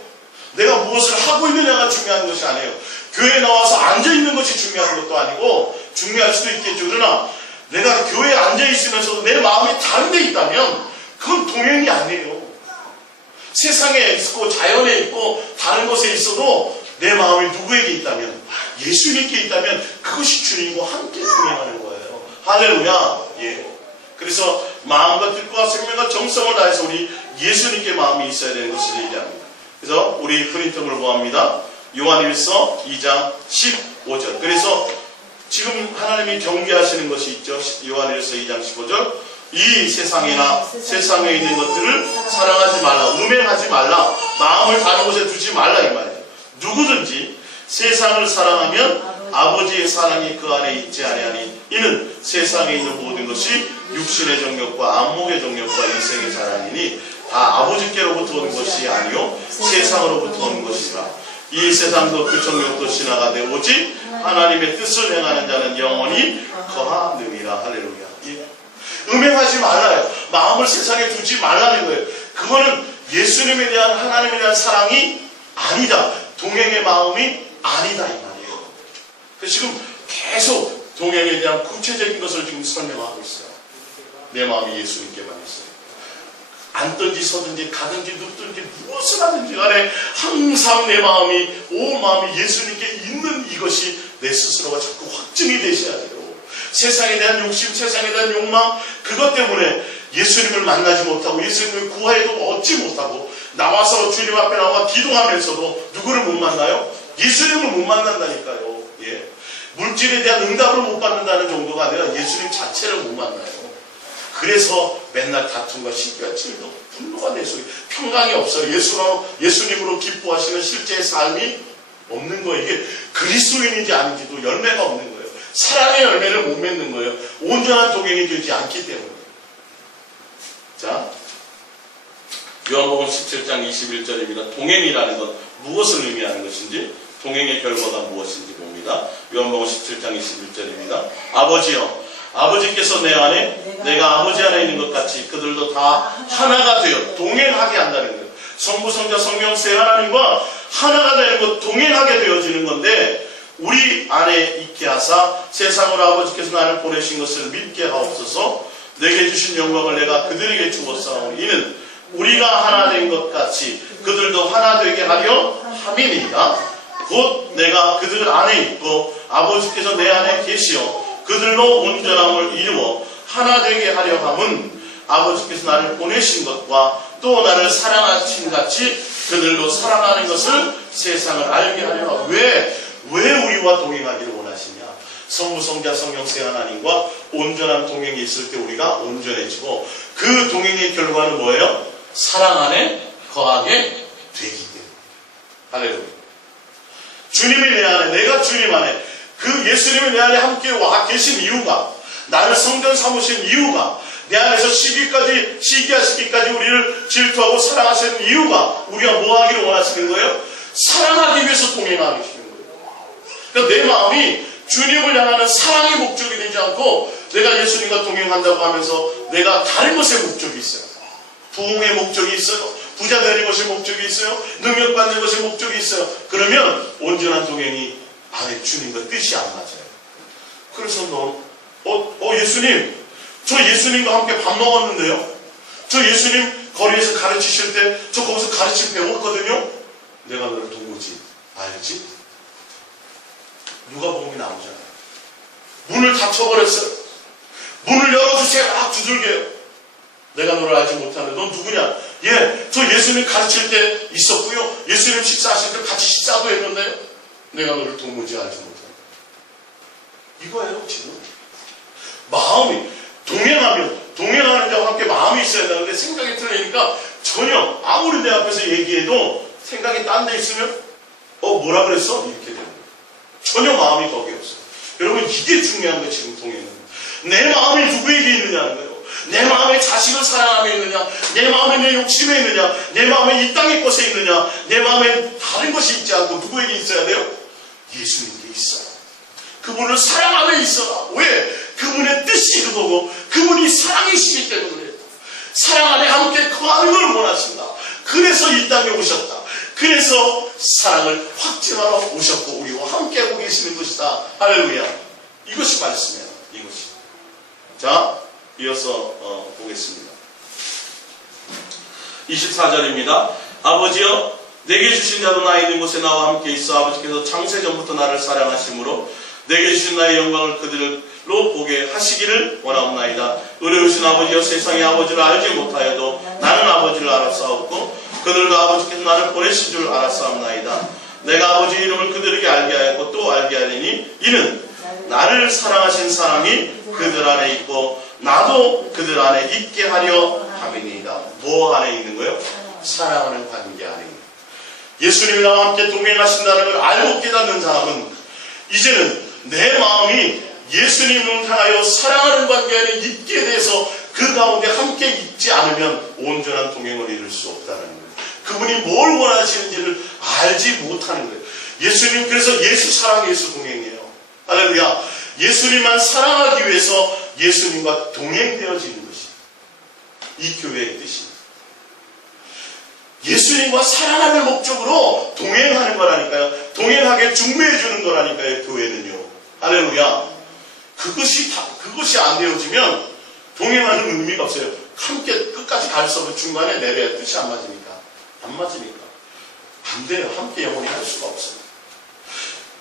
내가 무엇을 하고 있느냐가 중요한 것이 아니에요. 교회에 나와서 앉아있는 것이 중요한 것도 아니고, 중요할 수도 있겠죠. 그러나 내가 교회에 앉아있으면서도 내 마음이 다른 데 있다면 그건 동행이 아니에요. 세상에 있고 자연에 있고 다른 곳에 있어도 내 마음이 누구에게 있다면, 예수님께 있다면 그것이 주님과 함께 동행하는 거예요. 할렐루야. 예. 그래서 마음과 뜻과 생명과 정성을 다해서 우리 예수님께 마음이 있어야 되는 것을 얘기합니다. 그래서 우리 프린트를 구합니다. 요한일서 2장 15절. 그래서 지금 하나님이 경계하시는 것이 있죠. 요한일서 2장 15절. 이 세상이나 세상에 있는 것들을 사랑하지 말라, 음행하지 말라, 마음을 다른 곳에 두지 말라, 이 말이에요. 누구든지 세상을 사랑하면 아버지의 사랑이 그 안에 있지 아니하니, 이는 세상에 있는 모든 것이 육신의 정욕과 안목의 정욕과 인생의 자랑이니 다 아버지께로부터 온 것이 아니요 세상으로부터 온 것이라. 이 세상도 그 정욕도 지나가되 오직 하나님의 뜻을 행하는 자는 영원히 거하느니라. 할렐루야. 예. 음행하지 말라요. 마음을 세상에 두지 말라는 거예요. 그거는 예수님에 대한, 하나님에 대한 사랑이 아니다. 동행의 마음이 아니다, 이 말이에요. 그래서 지금 계속 동행에 대한 구체적인 것을 지금 설명하고 있어요. 내 마음이 예수님께만 있어요. 앉든지 서든지 가든지 눕든지 무엇을 하든지 간에 항상 내 마음이, 온 마음이 예수님께 있는 이것이 내 스스로가 자꾸 확증이 되셔야 돼요. 세상에 대한 욕심, 세상에 대한 욕망, 그것 때문에 예수님을 만나지 못하고 예수님을 구하여도 얻지 못하고, 나와서 주님 앞에 나와 기도하면서도 누구를 못 만나요? 예수님을 못 만난다니까요. 예. 물질에 대한 응답을 못 받는다는 정도가 아니라 예수님 자체를 못 만나요. 그래서 맨날 다툼과 시기가질도 분노가 내 속에, 평강이 없어요. 예수님으로 기뻐하시는 실제의 삶이 없는 거예요. 이게 그리스도인인지 아닌지도 열매가 없는 거예요. 사랑의 열매를 못 맺는 거예요. 온전한 동행이 되지 않기 때문에. 자, 요한복음 17장 21절입니다. 동행이라는 건 무엇을 의미하는 것인지, 동행의 결과가 무엇인지 봅니다. 요한복음 17장 21절입니다. 아버지여, 아버지께서 내 안에, 내가 아버지 안에 있는 것 같이 그들도 다 하나가 되어 동행하게 한다는 거예요. 성부, 성자, 성령 세 하나님과 하나가 되는 것, 동행하게 되어지는 건데, 우리 안에 있게 하사 세상으로 아버지께서 나를 보내신 것을 믿게 하옵소서. 내게 주신 영광을 내가 그들에게 주었사오니 이는 우리가 하나 된 것 같이 그들도 하나 되게 하려 함이니이다. 곧 내가 그들 안에 있고 아버지께서 내 안에 계시어 그들로 온전함을 이루어 하나 되게 하려 함은 아버지께서 나를 보내신 것과 또 나를 사랑하신 같이 그들도 사랑하는 것을 세상을 알게 하려 함. 왜 우리와 동행하기를 원하시냐? 성부, 성자, 성령 세 하나님과 온전한 동행이 있을 때 우리가 온전해지고, 그 동행의 결과는 뭐예요? 사랑 안에 거하게 되기 때문에. 할렐루야. 주님이 내 안에, 내가 주님 안에, 그 예수님이 내 안에 함께 와 계신 이유가, 나를 성전 삼으신 이유가, 내 안에서 시기하시기까지 우리를 질투하고 사랑하시는 이유가, 우리가 뭐 하기를 원하시는 거예요? 사랑하기 위해서 동행하시는 거예요. 그러니까 내 마음이 주님을 향하는 사랑의 목적이 되지 않고, 내가 예수님과 동행한다고 하면서 내가 다른 것에 목적이 있어요. 부흥의 목적이 있어요. 부자 되는 것의 목적이 있어요. 능력 받는 것의 목적이 있어요. 그러면 온전한 동행이 주님과 뜻이 안 맞아요. 그래서 예수님, 저 예수님과 함께 밥 먹었는데요. 저 예수님 거리에서 가르치실 때 저 거기서 가르침 배웠거든요. 내가 너를 도무지 알지? 누가복음이 나오잖아요. 문을 닫혀버렸어요. 문을 열어주세요. 막 두들겨요. 내가 너를 알지 못하는데 넌 누구냐? 예, 저 예수님 가르칠 때 있었고요. 예수님 식사하실 때 같이 식사도 했는데요. 내가 너를 도무지 알지 못한다. 이거예요, 지금. 마음이 동행하는 자와 함께 마음이 있어야 되는데 생각이 틀리니까 전혀 아무리 내 앞에서 얘기해도 생각이 딴 데 있으면 뭐라 그랬어? 이렇게 되는 거예요. 전혀 마음이 거기에 없어요. 여러분 이게 중요한 거예요. 지금 동행은 내 마음이 누구에게 있느냐는 거예요. 내 마음에 자식을 사랑함에 있느냐, 내 마음에 내 욕심에 있느냐, 내 마음에 이 땅의 것에 있느냐, 내 마음에 다른 것이 있지 않고 누구에게 있어야 돼요? 예수님께 있어요. 그분을 사랑함에 있어라. 왜? 그분의 뜻이 그거고 그분이 사랑이시기 때문에 사랑 안에 함께 거하는 걸 원하신다. 그래서 이 땅에 오셨다. 그래서 사랑을 확증하러 오셨고 우리와 함께하고 계시는 것이다. 할렐루야. 이것이 말씀이에요. 이것이. 자, 이어서 보겠습니다. 24절입니다. 아버지여 내게 주신 자도 나 있는 곳에 나와 함께 있어 아버지께서 창세전부터 나를 사랑하심으로 내게 주신 나의 영광을 그들로 보게 하시기를 원하옵나이다. 의로우신 아버지여 세상의 아버지를 알지 못하여도 나는 아버지를 알았사옵고 그들도 아버지께서 나를 보내신 줄 알았사옵나이다. 내가 아버지 이름을 그들에게 알게 하였고 또 알게 하리니 이는 나를 사랑하신 사랑이 그들 안에 있고 나도 그들 안에 있게 하려 함이니이다. 뭐 안에 있는 거예요? 사랑하는 관계 안에 있는 거예요. 예수님이 나와 함께 동행하신다는 걸 알고 깨닫는 사람은 이제는 내 마음이 예수님을 향하여 사랑하는 관계 안에 있게 돼서 그 가운데 함께 있지 않으면 온전한 동행을 이룰 수 없다는 거예요. 그분이 뭘 원하시는지를 알지 못하는 거예요. 예수님 그래서 예수 사랑 예수 동행이에요. 할렐루야. 예수님만 사랑하기 위해서 예수님과 동행되어지는 것이 이 교회의 뜻입니다. 예수님과 사랑하는 목적으로 동행하는 거라니까요. 동행하게 중매해 주는 거라니까요. 교회는요. 할렐루야. 그것이 안 되어지면 동행하는 의미가 없어요. 함께 끝까지 갈수록 중간에 내려야 뜻이 안 맞으니까. 안 돼요. 함께 영원히 할 수가 없어요.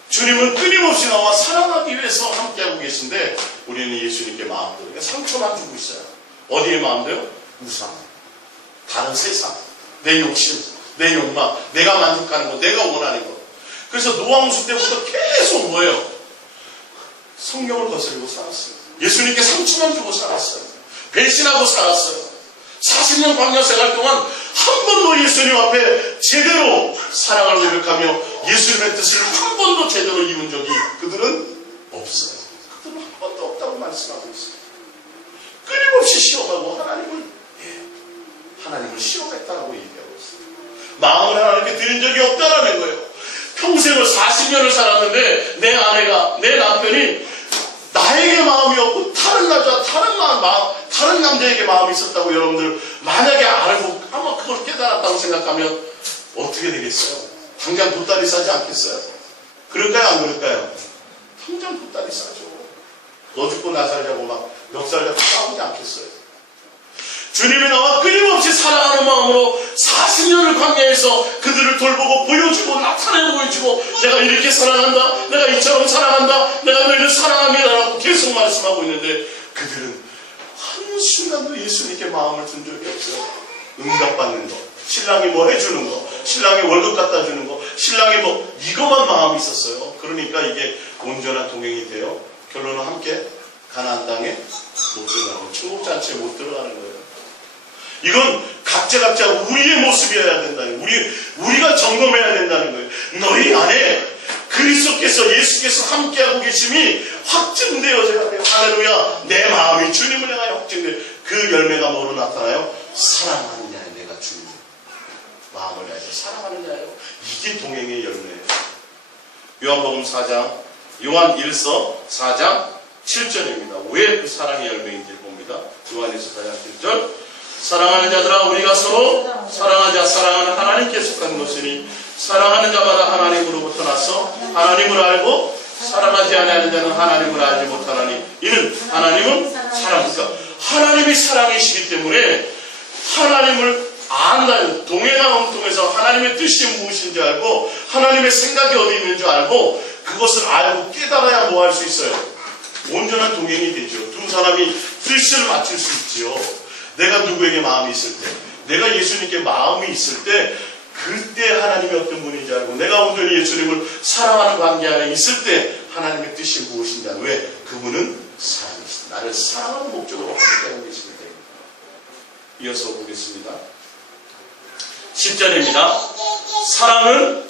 주님은 끊임없이 나와 사랑하기 위해서 함께하고 계신데 우리는 예수님께 마음대로 상처만 주고 있어요. 어디에 마음대로? 우상, 다른 세상, 내 욕심, 내 욕망, 내가 만족하는 것, 내가 원하는 것. 그래서 노왕수 때부터 계속 뭐예요? 성경을 거스르고 살았어요. 예수님께 상처만 주고 살았어요. 배신하고 살았어요. 40년 광야 생활 동안 한 번도 예수님 앞에 제대로 사랑을 고백하며 예수님의 뜻을 한 번도 제대로 이룬 적이 그들은 없어요. 그들은 한 번도 없다고 말씀하고 있어요. 끊임없이 시험하고 하나님을 시험했다라고 얘기하고 있어요. 마음을 하나님께 드린 적이 없다라는 거예요. 평생을 40년을 살았는데 내 아내가, 내 남편이 나에게 마음이 없고 다른 남자, 다른 남자에게 마음이 있었다고 여러분들 만약에 알고 아마 그걸 깨달았다고 생각하면 어떻게 되겠어요? 당장 보따리 싸지 않겠어요? 그럴까요? 안 그럴까요? 당장 보따리 싸죠. 너 죽고 나 살자고 막 멱살 잡고 싸우지 않겠어요? 주님이 나와 끊임없이 사랑하는 마음으로 40년을 광야에서 그들을 돌보고 보여주고 나타내 보여주고 내가 이렇게 사랑한다, 내가 이처럼 사랑한다, 내가 너희를 사랑합니다 라고 계속 말씀하고 있는데 그들은 한순간도 예수님께 마음을 둔 적이 없어요. 응답받는 거, 신랑이 뭐 해주는 거, 신랑이 월급 갖다 주는 거, 신랑이 뭐 이것만 마음이 있었어요. 그러니까 이게 온전한 동행이 돼요. 결론은 함께 가나안 땅에 못 들어가고 천국잔치에 못 들어가는 거예요. 이건 각자 우리의 모습이어야 된다는 거예요. 우리가 점검해야 된다는 거예요. 너희 안에 그리스도께서 예수께서 함께하고 계심이 확증되어져야 돼요. 할렐루야. 내 마음이 주님을 향하여 확증돼요. 그 열매가 뭐로 나타나요? 사랑하느냐에 내가 주님 마음을 다해서 사랑하느냐예요. 이게 동행의 열매예요. 요한 1서 4장 7절입니다. 왜 그 사랑의 열매인지를 봅니다. 요한에서 4장 7절. 사랑하는 자들아 우리가 서로 사랑하자. 사랑하는 하나님께 속한 것이니 사랑하는 자마다 하나님으로부터 나서 하나님을 알고 사랑하지 아니하는 자는 하나님을 알지 못하나니 이는 하나님은 사랑이니까 하나님이 사랑이시기 때문에 하나님을 안다는 동행함을 통해서 하나님의 뜻이 무엇인지 알고 하나님의 생각이 어디 있는지 알고 그것을 알고 깨달아야 뭐 할 수 있어요? 온전한 동행이 되죠. 두 사람이 뜻을 맞출 수 있지요. 내가 누구에게 마음이 있을 때, 내가 예수님께 마음이 있을 때 그때 하나님이 어떤 분인지 알고 내가 온전히 예수님을 사랑하는 관계 안에 있을 때 하나님의 뜻이 무엇인지 알고 왜? 그분은 사랑이시다. 나를 사랑하는 목적으로 함께하고 계시기 때문에. 이어서 보겠습니다. 10절입니다. 사랑은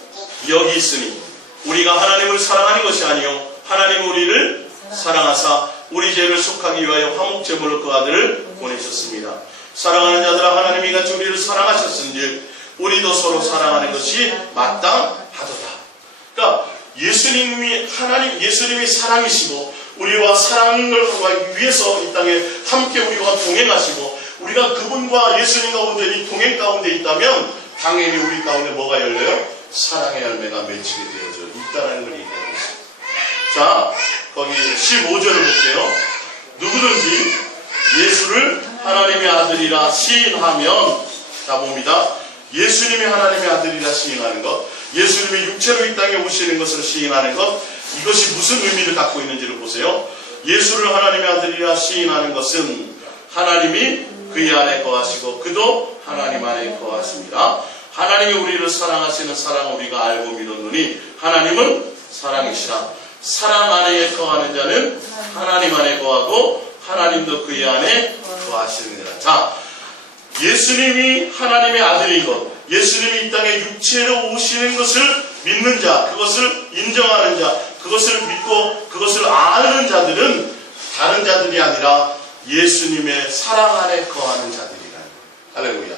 여기 있으니 우리가 하나님을 사랑하는 것이 아니요 하나님 우리를 사랑하사 우리 죄를 속하기 위하여 화목제물로 그 아들을 보내셨습니다. 사랑하는 자들아 하나님이 같이 우리를 사랑하셨은즉 우리도 서로 사랑하는 것이 마땅하도다. 그러니까 예수님이 사랑이시고 우리와 사랑을 하기 위해서 이 땅에 함께 우리와 동행하시고 우리가 그분과 예수님과 온전히 동행 가운데 있다면 당연히 우리 가운데 뭐가 열려요? 사랑의 열매가 맺히게 되어져 있다는 걸 얘기하고 있습니다. 자, 거기 15절을 볼게요. 누구든지 예수를 하나님의 아들이라 시인하면, 자 봅니다. 예수님이 하나님의 아들이라 시인하는 것, 예수님이 육체로 이 땅에 오시는 것을 시인하는 것, 이것이 무슨 의미를 갖고 있는지를 보세요. 예수를 하나님의 아들이라 시인하는 것은 하나님이 그의 안에 거하시고 그도 하나님 안에 거하십니다. 하나님이 우리를 사랑하시는 사랑을 우리가 알고 믿었노니 하나님은 사랑이시라. 사랑 안에 거하는 자는 하나님 안에 거하고 하나님도 그의 안에 거하시느니라. 자, 예수님이 하나님의 아들인 것, 예수님이 이 땅에 육체로 오시는 것을 믿는 자, 그것을 인정하는 자, 그것을 믿고 그것을 아는 자들은 다른 자들이 아니라 예수님의 사랑 안에 거하는 자들이라. 할렐루야.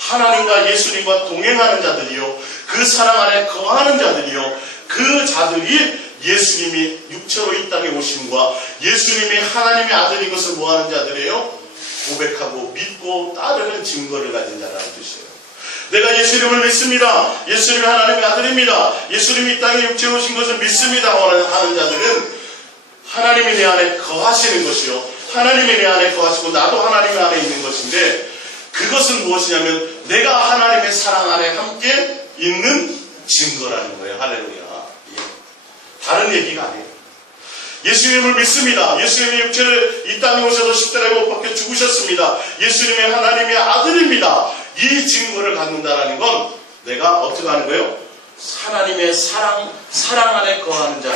하나님과 예수님과 동행하는 자들이요, 그 사랑 안에 거하는 자들이요, 그 자들이 예수님이 육체로 이 땅에 오심과 예수님이 하나님의 아들인 것을 뭐하는 자들이에요? 고백하고 믿고 따르는 증거를 가진 자라는 뜻이에요. 내가 예수님을 믿습니다. 예수님이 하나님의 아들입니다. 예수님이 이 땅에 육체로 오신 것을 믿습니다 하는 자들은 하나님이 내 안에 거하시는 것이요, 하나님이 내 안에 거하시고 나도 하나님 안에 있는 것인데, 그것은 무엇이냐면 내가 하나님의 사랑 안에 함께 있는 증거라는 거예요. 할렐루야. 다른 얘기가 아니에요. 예수님을 믿습니다. 예수님이 육체를 이 땅에 오셔서 십자가에 못 박혀 죽으셨습니다. 예수님이 하나님의 아들입니다. 이 증거를 갖는다라는 건 내가 어떻게 하는 거예요? 하나님의 사랑 안에 거하는 자,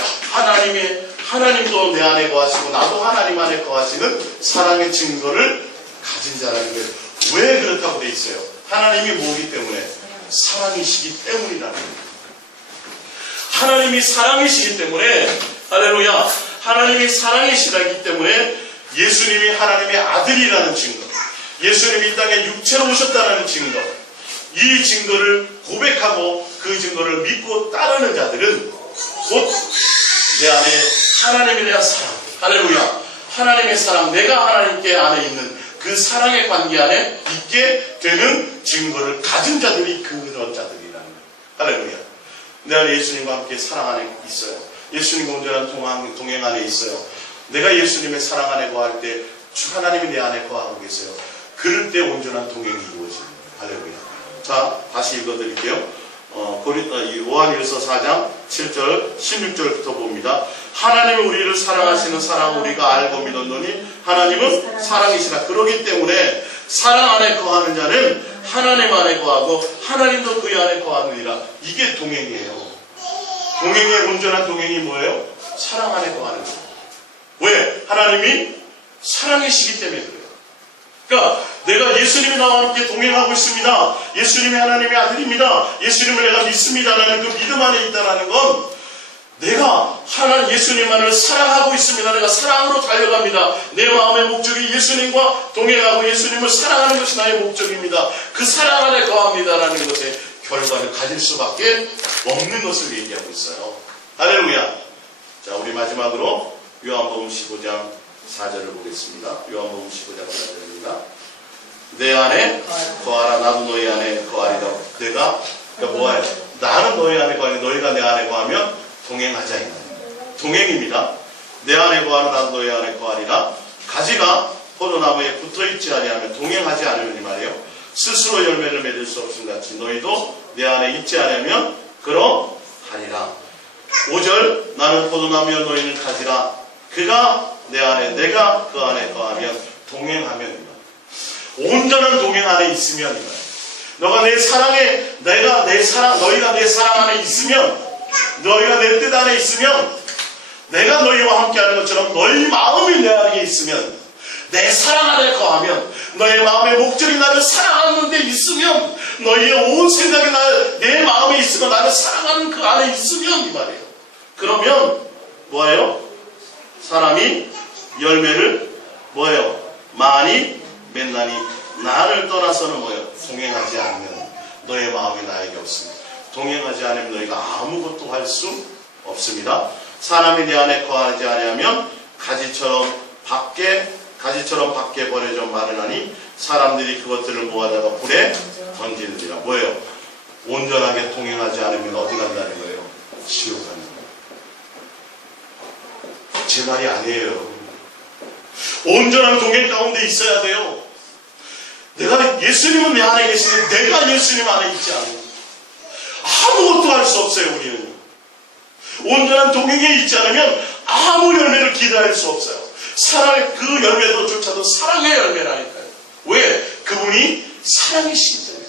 하나님도 내 안에 거하시고 나도 하나님 안에 거하시는 사랑의 증거를 가진 자라는 거예요. 왜 그렇다고 돼 있어요? 하나님이 뭐기 때문에? 사랑이시기 때문이라는 거예요. 하나님이 사랑이시기 때문에, 할렐루야, 하나님이 사랑이시기 때문에 예수님이 하나님의 아들이라는 증거, 예수님이 이 땅에 육체로 오셨다는 증거, 이 증거를 고백하고 그 증거를 믿고 따르는 자들은 곧 내 안에 하나님에 대한 사랑, 할렐루야, 하나님의 사랑, 내가 하나님께 안에 있는 그 사랑의 관계 안에 있게 되는 증거를 가진 자들이 그런 자들이라는 거예요. 할렐루야. 내 안에 예수님과 함께 사랑 안에 있어요. 예수님과 온전한 동행 안에 있어요. 내가 예수님의 사랑 안에 거할 때 주 하나님이 내 안에 거하고 계세요. 그럴 때 온전한 동행이 이루어집니다. 할렐루야. 자, 다시 읽어드릴게요. 요한일서 4장 7절 16절부터 봅니다. 하나님은 우리를 사랑하시는 사랑을 우리가 알고 믿었노니 하나님은 사랑이시라. 그러기 때문에 사랑 안에 거하는 자는 하나님 안에 거하고 하나님도 그 안에 거하느니라. 이게 동행이에요. 동행의 온전한 동행이 뭐예요? 사랑 안에 거하는 거예요. 왜? 하나님이 사랑이시기 때문에 그래요. 그러니까 내가 예수님이 나와 함께 동행하고 있습니다. 예수님이 하나님의 아들입니다. 예수님을 내가 믿습니다라는 그 믿음 안에 있다라는 건 내가 예수님만을 사랑하고 있습니다. 내가 사랑으로 달려갑니다. 내 마음의 목적이 예수님과 동행하고 예수님을 사랑하는 것이 나의 목적입니다. 그 사랑 안에 거합니다라는 것의 결과를 가질 수밖에 없는 것을 얘기하고 있어요. 할렐루야. 자, 우리 마지막으로 요한복음 15장 4절을 보겠습니다. 요한복음 15장 4절입니다. 내 안에 거하라. 나도 너희 안에 거하리라. 그러니까 뭐예요? 나는 너희 안에 거하니 너희가 내 안에 거하면 동행하자. 동행입니다. 내 안에 거하라. 나도 너희 안에 거하리라. 가지가 포도나무에 붙어있지 아니하면 동행하지 않으니 말이에요. 스스로 열매를 맺을 수 없음 같이 너희도 내 안에 있지 않으면 그러하리라. 5절 나는 포도나무여 너희는 가지라. 그가 내 안에 내가 그 안에 거하면 동행하면 온전한 동행 안에 있으면 너가 내 사랑에 너희가 내 사랑 안에 있으면 너희가 내 뜻 안에 있으면 내가 너희와 함께하는 것처럼 너희 마음이 내 안에 있으면 내 사랑 안에 거하면 너의 마음의 목적이 나를 사랑하는 데 있으면 너희의 온 생각이 내 마음에 있으면 나를 사랑하는 그 안에 있으면 이 말이에요. 그러면 뭐예요? 사람이 열매를 뭐예요? 많이 맺나니 나를 떠나서는 뭐예요? 동행하지 않으면 너의 마음이 나에게 없습니다. 동행하지 않으면 너희가 아무것도 할 수 없습니다. 사람이 내 안에 거하지 아니하면 가지처럼 밖에 버려져 마르나니 사람들이 그것들을 모아다가 불에 던지느니라. 뭐예요? 온전하게 동행하지 않으면 어디 간다는 거예요? 지옥 간다는 거예요. 제 말이 아니에요. 온전한 동행 가운데 있어야 돼요. 예수님은 내 안에 계시는데 내가 예수님 안에 있지 않아요. 아무것도 할 수 없어요. 우리는 온전한 동행에 있지 않으면 아무 열매를 기대할 수 없어요. 사랑의 그 열매조차도 사랑의 열매라니까요. 왜? 그분이 사랑이시기 때문에.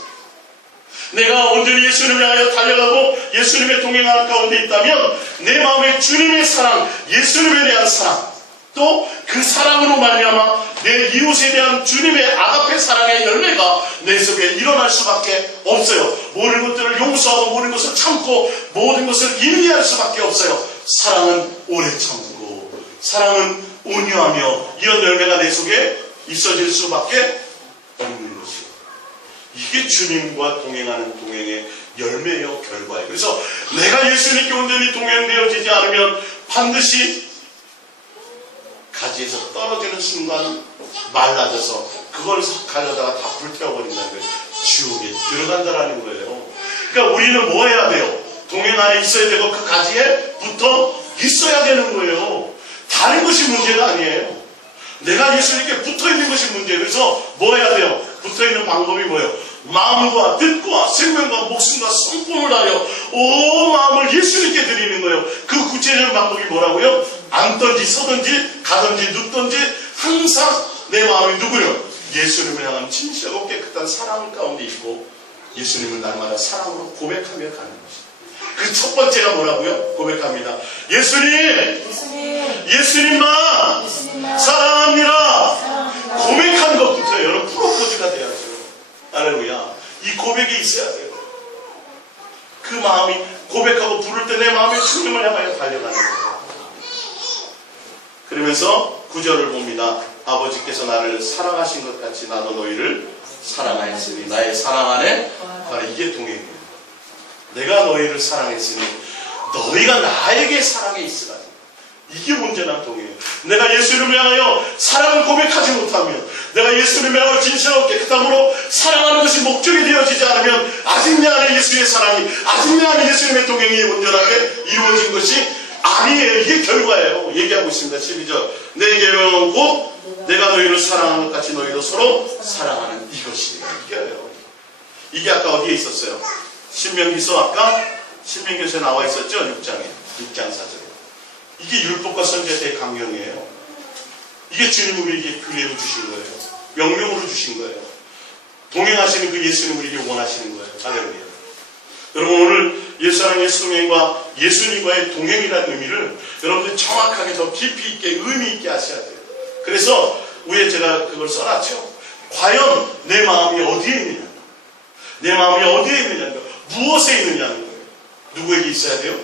내가 온전히 예수님을 향하여 달려가고 예수님의 동행하는 가운데 있다면 내 마음에 주님의 사랑, 예수님에 대한 사랑, 또 그 사랑으로 말미암아 내 이웃에 대한 주님의 아가페 사랑의 열매가 내 속에 일어날 수밖에 없어요. 모든 것들을 용서하고 모든 것을 참고 모든 것을 인내할 수밖에 없어요. 사랑은 오래 참고 사랑은 온유하며 이런 열매가 내 속에 있어질 수밖에 없는 것이에요. 이게 주님과 동행하는 동행의 열매요, 결과예요. 그래서 내가 예수님께 온전히 동행되어지지 않으면 반드시 가지에서 떨어지는 순간 말라져서 그걸 가져다가 다 불태워버린다는 거예요. 지옥에 들어간다라는 거예요. 그러니까 우리는 뭐 해야 돼요? 동행 안에 있어야 되고 그 가지에 붙어 있어야 되는 거예요. 다른 것이 문제가 아니에요. 내가 예수님께 붙어있는 것이 문제예요. 그래서 뭐 해야 돼요? 붙어있는 방법이 뭐예요? 마음과 뜻과 생명과 목숨과 성품을 다하여 온 마음을 예수님께 드리는 거예요. 그 구체적인 방법이 뭐라고요? 앉든지 서든지 가든지 눕든지 항상 내 마음이 누구요? 예수님을 향한 진실하고 깨끗한 사랑 가운데 있고 예수님을 날마다 사랑으로 고백하며 가는 것입니다. 그 첫 번째가 뭐라고요? 고백합니다. 예수님만 사랑합니다. 고백한 것부터 여러분 프로포즈가 돼야죠. 할렐루야. 이 고백이 있어야 돼요. 그 마음이 고백하고 부를 때 내 마음이 주님을 향하여 달려가는 거예요. 그러면서 9절을 봅니다. 아버지께서 나를 사랑하신 것 같이 나도 너희를 사랑하였으니 나의 사랑 안에 바로 이게 동행이에요. 내가 너희를 사랑했으니 너희가 나에게 사랑에 있으라. 이게 온전한 동행이에요. 내가 예수님을 향하여 사랑을 고백하지 못하면, 내가 예수님을 향하여 진실하고 깨끗함으로 사랑하는 것이 목적이 되어지지 않으면 아직 내 안에 예수의 사랑이, 아직 내 안에 예수님의 동행이 온전하게 이루어진 것이 아니에요. 이게 결과예요. 얘기하고 있습니다. 12절. 내 계명은 곧 내가 너희를 사랑하는 것 같이 너희도 서로 사랑하는 이것이에요. 이게요. 이게 아까 어디에 있었어요? 신명기서 아까 신명기서에 나와 있었죠? 6장 4절에. 이게 율법과 선지의 대강령이에요. 이게 주님 우리에게 규례로 주신 거예요. 명령으로 주신 거예요. 동행하시는 그 예수님 우리에게 원하시는 거예요. 할렐루야. 여러분 오늘 예수랑 예수님과 예수님과의 동행이라는 의미를 여러분들 정확하게 더 깊이 있게 의미 있게 하셔야 돼요. 그래서 위에 제가 그걸 써놨죠. 과연 내 마음이 어디에 있느냐, 내 마음이 어디에 있느냐는 거예요. 무엇에 있느냐는 거예요. 누구에게 있어야 돼요?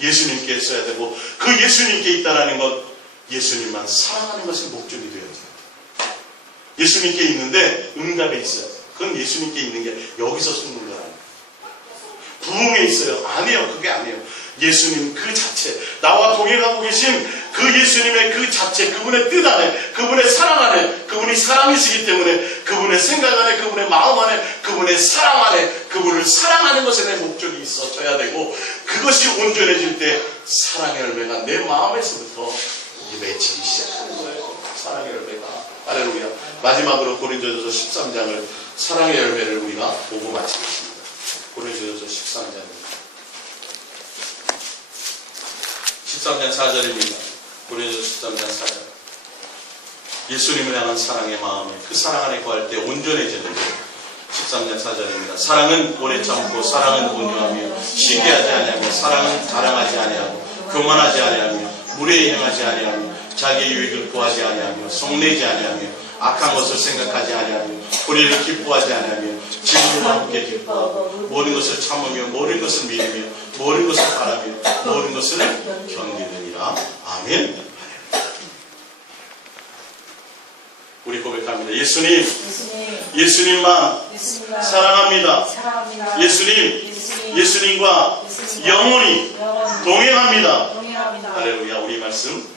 예수님께 있어야 되고, 그 예수님께 있다라는 것, 예수님만 사랑하는 것이 목적이 되어야 돼요. 예수님께 있는데 응답에 있어요. 그건 예수님께 있는 게 여기서 숨는 거라는 거예요. 부흥에 있어요. 아니에요. 그게 아니에요. 예수님 그 자체, 나와 동행하고 계신 그 예수님의 그 자체, 그분의 뜻 안에, 그분의 사랑 안에, 그분이 사랑이시기 때문에 그분의 생각 안에, 그분의 마음 안에, 그분의 사랑 안에, 그분을 사랑하는 것에 내 목적이 있어져야 되고, 그것이 온전해질 때 사랑의 열매가 내 마음에서부터 맺히기 시작하는 거예요. 사랑의 열매가. 할렐루야. 마지막으로 고린도전서 13장을 사랑의 열매를 우리가 보고 마치겠습니다. 고린도전서 13장 4절입니다. 고린도전서 13장 4절. 예수님을 향한 사랑의 마음에, 그 사랑 안에 거할 때 온전해지는 거예요. 13장 4절입니다. 사랑은 오래 참고, 사랑은 온유하며, 시기하지 아니하며, 사랑은 자랑하지 아니하고, 교만하지 아니하며, 무례히 행하지 아니하며, 자기 유익을 구하지 아니하며, 속내지 아니하며, 악한 것을 생각하지 아니하며, 불의를 기뻐하지 아니하며, 진리와 함께 기뻐하고 모든 것을 참으며 모든 것을 믿으며 모든 것을 바라며 모든 것을 견디느니라. 아멘. 우리 고백합니다. 예수님, 예수님만 사랑합니다. 예수님과 영원히 동행합니다. 할렐루야. 우리 말씀